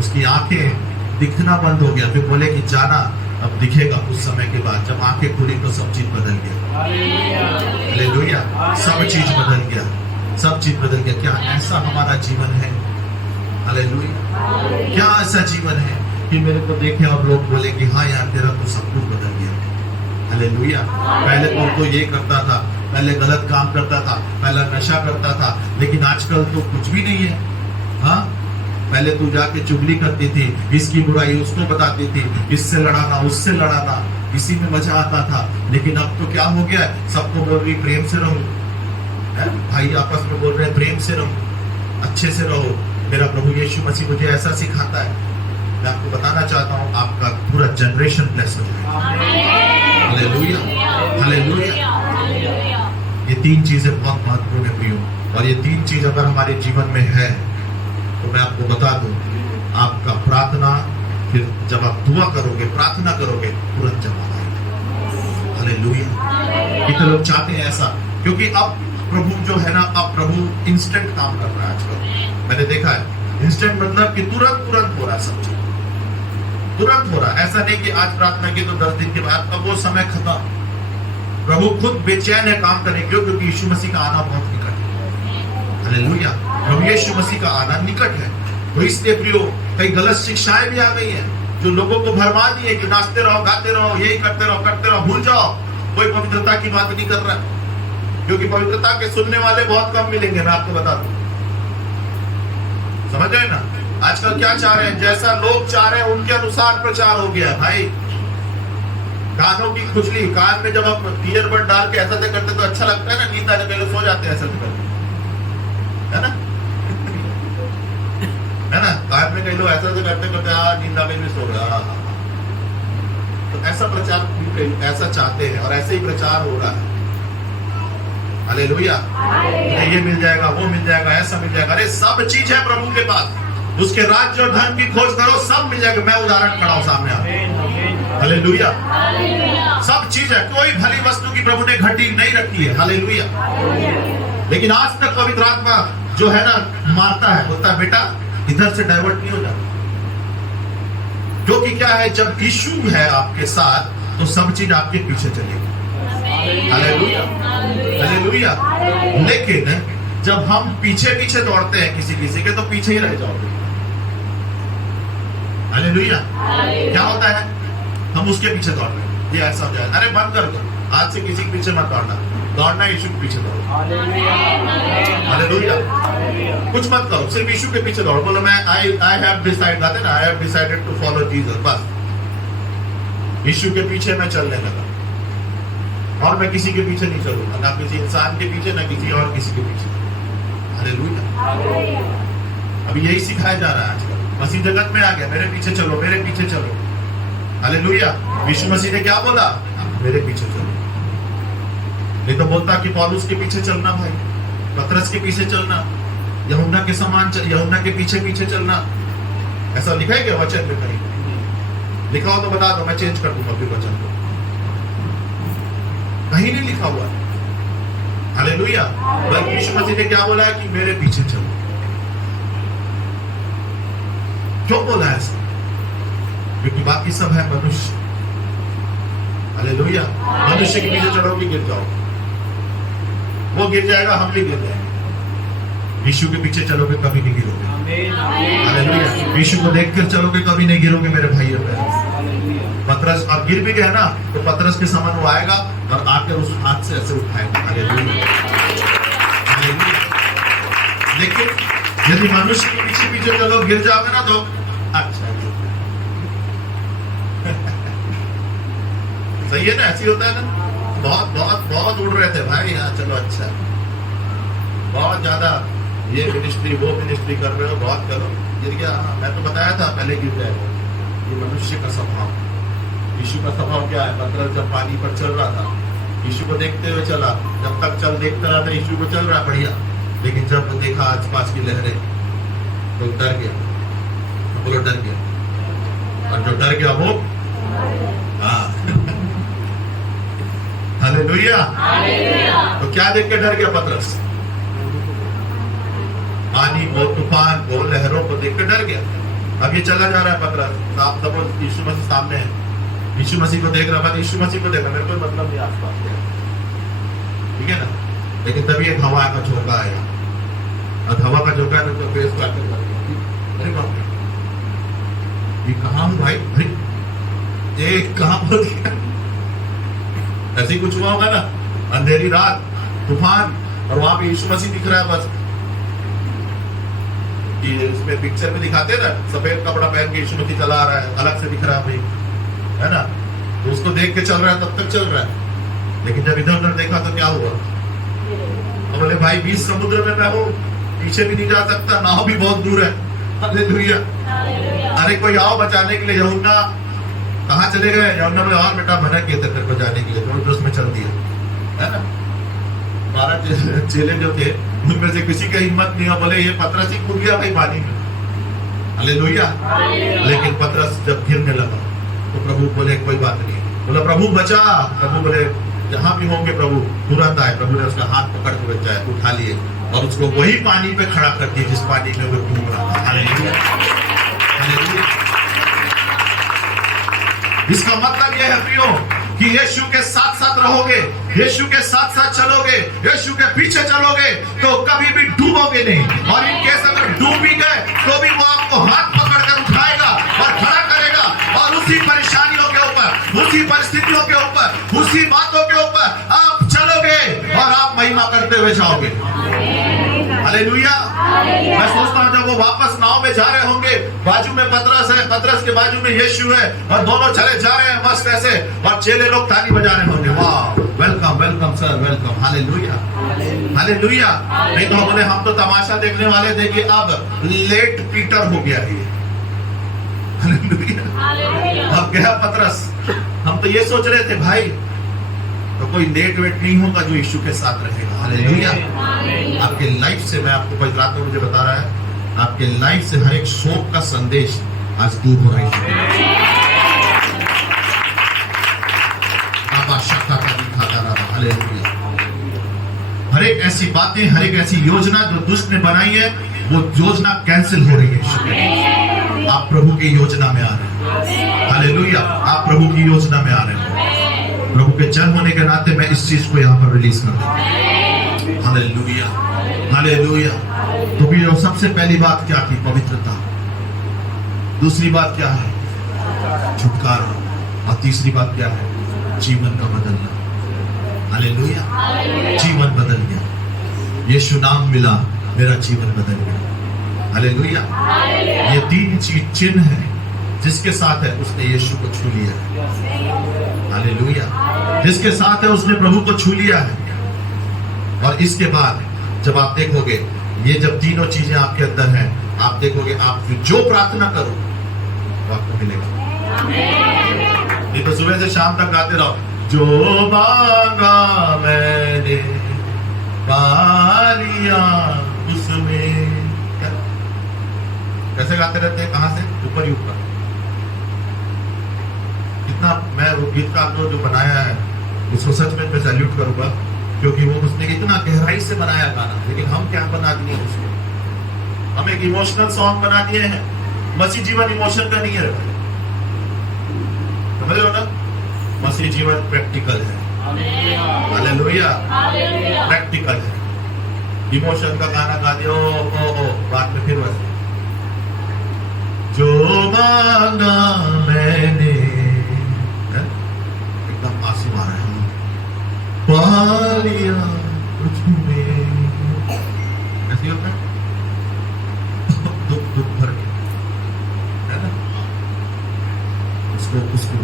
उसकी आंखें दिखना बंद हो गया। फिर बोले कि जाना, अब दिखेगा कुछ समय के बाद। जब आंखें खुली तो सब चीज बदल गया। हालेलुया। सब चीज बदल गया, सब चीज बदल गया। क्या ऐसा हमारा जीवन है? हालेलुया। क्या ऐसा जीवन है कि मेरे को देखे और लोग बोले कि हाँ यार, तेरा तो सब कुछ बदल गया। हालेलुया। पहले तो ये करता था, पहले गलत काम करता था, पहले नशा करता था, लेकिन आजकल तो कुछ भी नहीं है। हाँ, पहले तू जाके चुगली करती थी, इसकी बुराई उसको बताती थी, इससे लड़ाना, उससे लड़ाना, इसी में मजा आता था। लेकिन अब तो क्या हो गया, सबको बोल रही प्रेम से रहो, भाई आपस में बोल रहे हैं प्रेम से रहो, अच्छे से रहो। मेरा प्रभु यीशु मसीह मुझे ऐसा सिखाता है। मैं आपको बताना चाहता हूँ, आपका पूरा जनरेशन ब्लेस हो जाएगा। Hallelujah, hallelujah. ये 3 चीजें बहुत महत्वपूर्ण है प्रियो, और ये 3 चीज अगर हमारे जीवन में है तो मैं आपको बता दूं, आपका प्रार्थना, फिर जब आप दुआ करोगे, प्रार्थना करोगे, तुरंत जवाब आएगा। हालेलुया। कितने लोग चाहते हैं ऐसा, क्योंकि अब प्रभु जो है ना, अब प्रभु इंस्टेंट काम कर रहा है आजकल। मैंने देखा है, इंस्टेंट मतलब कि तुरंत तुरंत हो रहा है, सब चीज तुरंत हो रहा है। ऐसा नहीं कि आज प्रार्थना की तो 10 दिन के बाद, अब वो समय खत्म। प्रभु खुद बेचैन है काम करने के लिए, क्योंकि यीशु मसीह का आना बहुत निकट है। हालेलुया। प्रभु यीशु मसीह का आना निकट है। तो इसलिए प्रियो, कई गलत शिक्षाएं भी आ गई हैं जो लोगों को भरमा दी है कि नाचते रहो, गाते रहो, यही करते रहो, भूल जाओ। कोई पवित्रता की बात नहीं कर रहा, क्योंकि पवित्रता के सुनने वाले बहुत कम मिलेंगे। मैं आपको बता दूं, समझ रहे ना? आजकल क्या चाह रहे हैं, जैसा लोग चाह रहे हैं उनके अनुसार प्रचार हो गया भाई। कानों की खुजली, कान में जब आप ईयरबड डाल के ऐसा करते तो अच्छा लगता है ना, नींद आ जाते, लोग सो जाते हैं ऐसा करते, है ना? है ना? कान में कई लोग ऐसा करते नींद आ गई, सो गया। तो ऐसा प्रचार ऐसा चाहते हैं, और ऐसे ही प्रचार हो रहा है। हालेलुया। ये मिल जाएगा, वो मिल जाएगा, ऐसा मिल जाएगा। अरे सब चीज है प्रभु के पास, उसके राज्य और धर्म की खोज करो, सब मिल जाएगा। मैं उदाहरण खड़ा हूं सामने आप। हालेलुया। सब चीज है, कोई भली वस्तु की प्रभु ने घटी नहीं रखी है। हालेलुया। लेकिन आज तक पवित्र आत्मा जो है ना, मारता है, बोलता है बेटा इधर से डाइवर्ट नहीं हो जाता। जो कि क्या है, जब यीशु है आपके साथ तो सब चीज आपके पीछे चलेगी। Hallelujah, hallelujah. लेकिन जब हम पीछे पीछे दौड़ते हैं किसी के, तो पीछे ही रह जाओगे। हालेलुया। क्या होता है, हम उसके पीछे दौड़ रहे हैं, ये ऐसा हो जाए। अरे बंद कर दो, आज से किसी के पीछे मत दौड़ना, दौड़ना यीशु के पीछे दौड़ो। हालेलुया। कुछ मत करो, सिर्फ यीशु के पीछे दौड़ो। बोलो मैं आई हैव डिसाइडेड, आते ना, I have decided to follow Jesus. बस यीशु के पीछे मैं चलने लगा, और मैं किसी के पीछे नहीं चलूंगा, ना किसी इंसान के पीछे, ना किसी और किसी के पीछे। हालेलुया। अभी यही सिखाया जा रहा है आजकल, मसीह जगत में आ गया, मेरे पीछे चलो, मेरे पीछे चलो। हालेलुया। यीशु मसीह ने क्या बोला, मेरे पीछे चलो। नहीं तो बोलता कि पौलुस के पीछे चलना, भाई पतरस के पीछे चलना, यूहन्ना के समान, यूहन्ना के पीछे पीछे चलना। ऐसा लिखा है क्या वचन में? कहीं लिखा हो तो बता दो, मैं चेंज कर दूंगा फिर वचन को। कहीं नहीं लिखा हुआ। हालेलुया। बल्कि यीशु मसीह ने क्या बोला है कि मेरे पीछे चलो। क्यों बोला है ऐसा? क्योंकि बाकी सब है मनुष्य। हालेलुया। मनुष्य के पीछे चढ़ोगे गिर जाओ, वो गिर जाएगा, हम भी गिर जाएंगे। यीशु के पीछे चलोगे कभी नहीं गिरोगे। हालेलुया। यीशु को देखकर चलोगे कभी नहीं गिरोगे मेरे भाई और बहन। पतरस और गिर भी गए ना, तो पतरस के समान वो आएगा और आकर उस हाथ से ऐसे उठाएगा। हालेलुया। हालेलुया। लेकिन यदि मनुष्य के पीछे पीछे चलो गिर जाओगे ना तो अच्छा सही है ना, ऐसी होता है ना। बहुत बहुत बहुत उड़ रहे थे भाई, हाँ चलो अच्छा, बहुत ज्यादा ये मिनिस्ट्री वो मिनिस्ट्री कर रहे हो, बहुत करो, गिर गया। हाँ मैं तो बताया था पहले गिर जाएगा। ये मनुष्य का स्वभाव। यीशु का स्वभाव क्या है? पतरस जब पानी पर चल रहा था, यीशु को देखते हुए चला, जब तक चल देखता रहा था यीशु को चल रहा बढ़िया, लेकिन जब वो देखा आसपास की लहरें तो डर गया, बोलो डर गया, और जो डर गया वो हाँ हालेलुया। तो क्या देख के डर गया पतरस? पानी को, तूफान को, लहरों को देख के डर गया। अब ये चला जा रहा है पतरस, आप सब यीशु मसीह सामने है, यीशु मसीह को देख रहा, यीशु मसीह को देखा, मेरे को मतलब नहीं आसपास, ठीक है ना। लेकिन तभी एक हवा का झोंका आया, और हवा का झोंका तो फेस को आकर अरे बाप रे, ये कहाँ हूँ भाई? अरे ये कहाँ पर गया? ऐसे ही कुछ हुआ होगा ना, अंधेरी रात, तूफान, और वहां पे यीशु मसीह दिख रहा है बस। कि उसमें पिक्चर में दिखाते ना, सफेद कपड़ा पहन के यीशु मसीह चला आ रहा है, अलग से दिख रहा है भाई, है ना। तो उसको देख के चल रहा है, तब तक चल रहा है। लेकिन जब इधर उधर देखा तो क्या हुआ? बोले भाई बीच समुद्र में मैं हूँ, पीछे भी नहीं जा सकता, नाव भी बहुत दूर है। हालेलुया। अरे कोई आओ बचाने के लिए। यूहन्ना कहाँ चले गए? यूहन्ना बोले और बेटा मना किए थे तेरे को जाने के लिए, तो उसमें चल दिया, है ना। 12 चेले जो थे उनमें से किसी का हिम्मत नहीं हुआ, बोले ये पतरस ही कूद गया भाई पानी में। हालेलुया। लेकिन पतरस जब गिरने लगा तो प्रभु बोले कोई बात नहीं, बोला प्रभु बचा। प्रभु बोले जहां भी होंगे प्रभु तुरंत आए। प्रभु ने उसका हाथ पकड़ के बचाया, उठा लिए और उसको वही पानी पे खड़ा कर दिया जिस पानी में वो डूब रहा था। हालेलुया। हालेलुया। इसका मतलब यह है प्रियो कि यीशु के साथ साथ रहोगे, यीशु के साथ साथ चलोगे, यीशु के पीछे चलोगे तो कभी भी डूबोगे नहीं। और इन केस अगर डूब भी गए तो भी वो आपको हाथ पकड़कर उठाएगा और खड़ा करेगा, और उसी परेशानियों के ऊपर, उसी परिस्थितियों के ऊपर, उसी बातों के ऊपर आप चलोगे और आप महिमा करते हुए जाओगे। हालेलुया। मैं सोचता हूँ जब वो वापस नाव में जा रहे होंगे, बाजू में पतरस है, पतरस के बाजू में यीशु है, और दोनों चले जा रहे हैं मस्त ऐसे, और चेले लोग ताली बजा रहे होंगे, वाह welcome welcome sir welcome. Hallelujah. Hallelujah. नहीं तो बोले हम तो तमाशा देखने वाले थे कि अब लेट पीटर हो गया ये। हालेलुया। अब गया पतरस। हम तो ये सोच रहे थे भाई तो कोई लेट वेट नहीं होगा जो यीशु के साथ रहेगा। हालेलुया। आपके लाइफ से, मैं आपको पवित्र आत्मा मुझे बता रहा है, आपके लाइफ से हर एक शोक का संदेश आज दूर हो रही है। हालेलुया। हर एक ऐसी बातें, हर एक ऐसी योजना जो दुष्ट ने बनाई है, वो योजना कैंसिल हो रही है। आप प्रभु की योजना में आ रहे हैं। हालेलुया। आप प्रभु की योजना में आ रहे हैं। प्रभु के जन्म होने के नाते मैं इस चीज को यहाँ पर रिलीज कर दूं। हालेलुया। हालेलुया। तो भी सबसे पहली बात क्या थी? पवित्रता। दूसरी बात क्या है? छुटकारा। और तीसरी बात क्या है? जीवन का बदलना। हालेलुया। जीवन बदल गया, यीशु नाम मिला, मेरा जीवन बदल गया। हालेलुया। ये 3 चीज चिन्ह है जिसके साथ है उसने यीशु को छू लिया। हालेलुया। जिसके साथ है उसने प्रभु को छू लिया है। और इसके बाद जब आप देखोगे ये जब तीनों चीजें आपके अंदर हैं, आप देखोगे आप जो प्रार्थना करो वो आपको मिलेगा। नहीं तो सुबह से शाम तक गाते रहो, जो मांगा मैंने पा लिया उसमें। कैसे गाते रहते हैं? कहां से? ऊपर ही ऊपर। कितना मैं वो गीत का जो बनाया है उसको सच में मैं सैल्यूट करूंगा, क्योंकि वो उसने इतना गहराई से बनाया गाना। लेकिन हम क्या बना दिए उसको? हम एक इमोशनल सॉन्ग बना दिए हैं। मसीह जीवन इमोशन का नहीं है रे भाई, समझ रहे हो ना? मसीह जीवन प्रैक्टिकल है। हालेलुया। प्रैक्टिकल है। इमोशन का गाना गा दिया, ओ बाद में फिर वैसे जो मांगा मैंने, एकदम आंसू आ रहा है, पा लिया तुझमें। ऐसे होता है।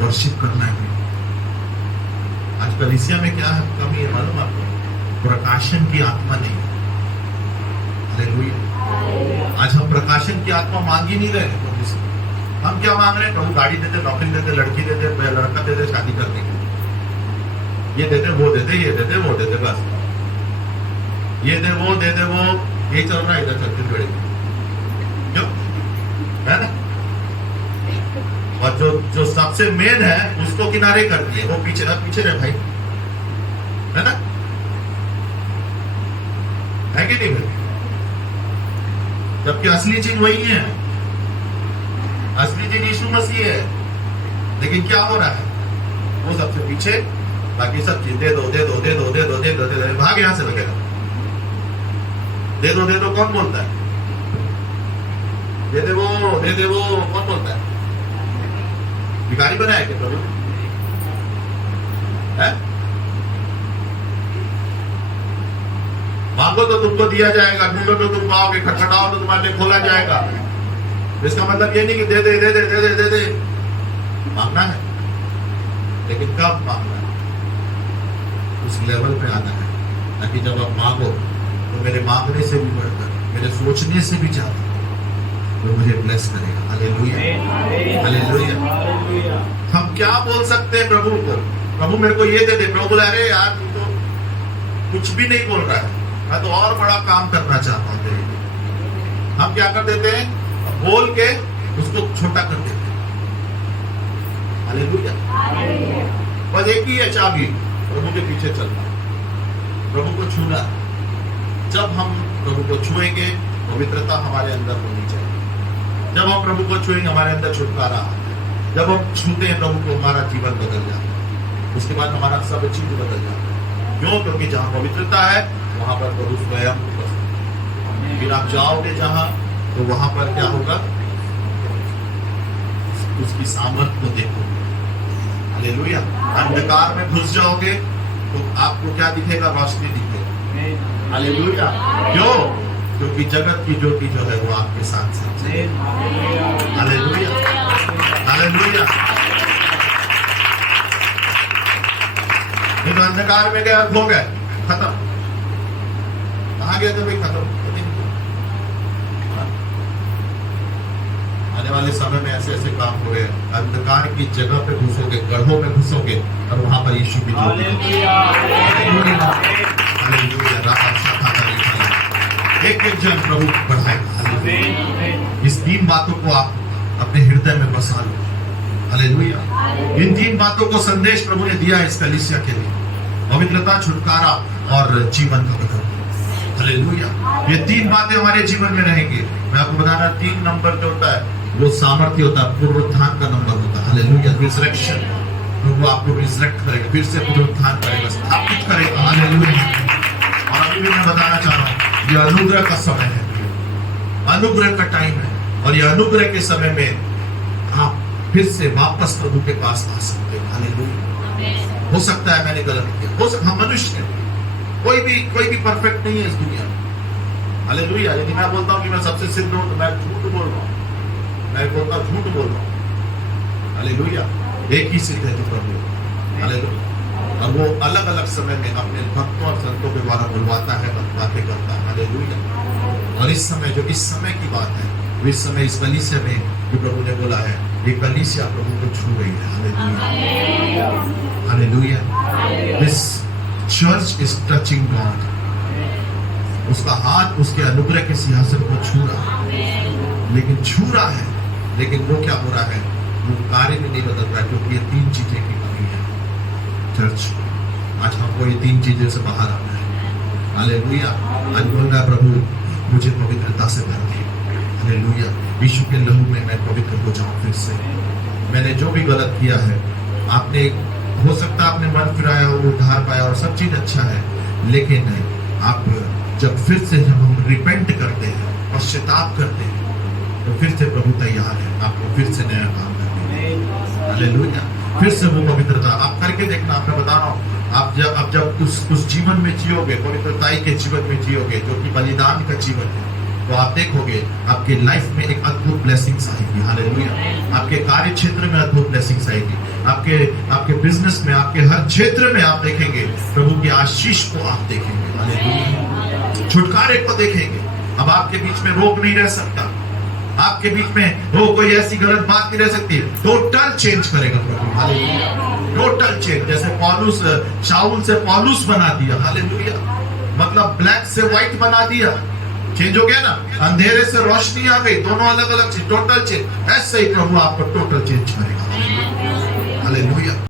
वर्शिप करना है। आज कलीसिया में क्या कमी है मालूम आपको? प्रकाशन की आत्मा नहीं। हालेलुया। आज हम प्रकाशन की आत्मा मांग ही नहीं रहे हैं प्रभु से। हम क्या मांग रहे हैं? प्रभु गाड़ी देते, नौकरी देते, लड़की देते, लड़का देते, शादी करने के लिए। ये देते, वो देते, ये देते, वो देते, बस ये दे, वो दे दे, वो यही चल रहा है इधर छत्तीसगढ़ में, क्यों है ना? और जो सबसे मेन है उसको किनारे कर दिए, वो पीछे रहे भाई, है ना? है कि नहीं भाई? जबकि असली चीज वही है, असली चीज यीशु मसीह है। लेकिन क्या हो रहा है? वो सबसे पीछे, बाकी सब चीज दे दो, दे दो, दे दो, दे दो, दे दो, दे दो, भाग यहां से वगैरह। दे दो कौन बोलता है? दे दे वो कौन बोलता है? भिखारी बनाया क्या प्रभु है? मांगो तो तुमको दिया जाएगा, ढूंढो तो तुम पाओगे, खटखटाओ तो तुम्हारे लिए खोला जाएगा। इसका मतलब ये नहीं कि दे दे दे दे दे दे दे दे मांगना है, लेकिन कब मांगना है? उस लेवल पे आना है, ताकि जब आप मांगो तो मेरे मांगने से भी बढ़कर, मेरे सोचने से भी ज्यादा वो मुझे ब्लेस करेगा। Hallelujah, hallelujah. हम क्या बोल सकते हैं प्रभु को? प्रभु मेरे को ये दे दे। प्रभु बोले अरे यार तू तो कुछ भी नहीं बोल रहा है, मैं तो और बड़ा काम करना चाहता हूं तेरे लिए। हम क्या कर देते हैं? बोल के उसको छोटा कर देते हैं। हालेलुया। बस एक ही है चाबी, प्रभु के पीछे चलना, प्रभु को छूना। जब हम प्रभु को छुएंगे, पवित्रता हमारे अंदर होनी चाहिए। जब हम प्रभु को छुएंगे, हमारे अंदर छुटकारा आता है। जब हम छूते हैं प्रभु को, हमारा जीवन बदल जाता है। उसके बाद हमारा सब चीज बदल जाता है। क्यों? क्योंकि जहां पवित्रता है वहां पर प्रभु स्वयं उपस्थित है। फिर आप जाओगे जहां, तो वहां पर क्या होगा? उसकी सामर्थ को देखो। हालेलुया। अंधकार में घुस जाओगे तो आपको क्या दिखेगा? रोशनी दिखेगा। हालेलुया। क्यों? क्योंकि जगत की ज्योति जो है वो आपके साथ साथ है। Hallelujah, hallelujah. तो अंधकार में गया, खो गए, खत्म। कहां गया था भाई? खत्म। आने वाले समय में ऐसे ऐसे काम हो रहे हैं। अंधकार की जगह पे घुसोगे, गढ़ों में घुसोगे, और वहां पर यीशु की ज्योति। एक एक जन प्रभु बढ़ाएगा। इस 3 बातों को आप अपने हृदय में बसा लो। हालेलुया। इन 3 बातों को संदेश प्रभु ने दिया है इस कलीसिया के लिए: पवित्रता, छुटकारा और जीवन का बदलाव। हालेलुया। ये 3 बातें हमारे जीवन में रहेंगी। मैं आपको बता रहा, 3 नंबर जो होता है वो सामर्थ्य होता है, पुनरुत्थान का नंबर होता है। हालेलुया। रिजरेक्शन, प्रभु आपको रिजरेक्ट करेगा, फिर से पुनरुत्थान करेगा, स्थापित करेगा। हालेलुया। और अभी भी मैं बताना चाह रहा हूँ, ये अनुग्रह का समय है, अनुग्रह का टाइम है। और ये अनुग्रह के समय में आप फिर से वापस प्रभु के पास आ सकते हो। हालेलुया। हो सकता है मैंने गलत किया, हो सकता, हम मनुष्य हैं, कोई भी परफेक्ट नहीं है इस दुनिया में। हालेलुया। यदि मैं बोलता हूँ कि मैं सबसे सिद्ध हूं, तो मैं झूठ बोल रहा हूँ। मैं बोलता हूँ, झूठ बोल रहा हूँ। हालेलुया। एक ही सिद्ध है जो प्रभु। हालेलुया। और वो अलग अलग समय में अपने भक्तों और संतों के द्वारा बुलवाता है, बातें करता है। हालेलुया। और इस समय, जो इस समय की बात है, इस समय इस कलीसिया में जो प्रभु ने बोला है, ये कलीसिया प्रभु को छू रही है। Hallelujah, hallelujah. This church is touching God. उसका हाथ उसके अनुग्रह के सिंहासन को छू रहा है, लेकिन छू रहा है, लेकिन वो क्या हो रहा है? वो कार्य में नहीं बदल रहा है, क्योंकि ये 3 चीजें की कमी है। चर्च, आज हमको ये 3 चीजें से बाहर आना है। हालेलुया। आज बोलना है, प्रभु मुझे पवित्रता से भर दे। हालेलुया। यीशु के लहू में मैं पवित्र हो जाऊं फिर से। मैंने जो भी गलत किया है, आपने, हो सकता है आपने मन फिराया हो, उद्धार पाया और सब चीज अच्छा है, लेकिन आप जब फिर से, जब हम रिपेंट करते हैं, पश्चाताप करते हैं, तो फिर से प्रभु तैयार है आपको फिर से नया काम करने के लिए। हालेलुया। फिर से वो पवित्रता आप करके देखना। मैं बता रहा हूँ, आप जब उस जीवन में जियोगे, पवित्रताई के जीवन में जियोगे, जो कि बलिदान का जीवन है, तो आप देखोगे आपके लाइफ में एक अद्भुत ब्लेसिंग्स आएगी। हालेलुया। आपके कार्य क्षेत्र में अद्भुत ब्लेसिंग्स आएगी, आपके बिजनेस में, आपके हर क्षेत्र में आप देखेंगे प्रभु की आशीष को आप देखेंगे। हालेलुया। छुटकारे को देखेंगे। अब आपके बीच में रोग नहीं रह सकता, आपके बीच में वो कोई ऐसी गलत बात नहीं रह सकती। टोटल चेंज करेगा प्रभु। हालेलुया। Total change. जैसे पौलुस शाऊल से पौलुस बना दिया। हालेलुया। मतलब ब्लैक से व्हाइट बना दिया, चेंज हो गया ना। अंधेरे से रोशनी आ गई, दोनों अलग अलग चीज, टोटल चेंज। ऐसे ही प्रभु आपको टोटल चेंज करेगा। हालेलुया।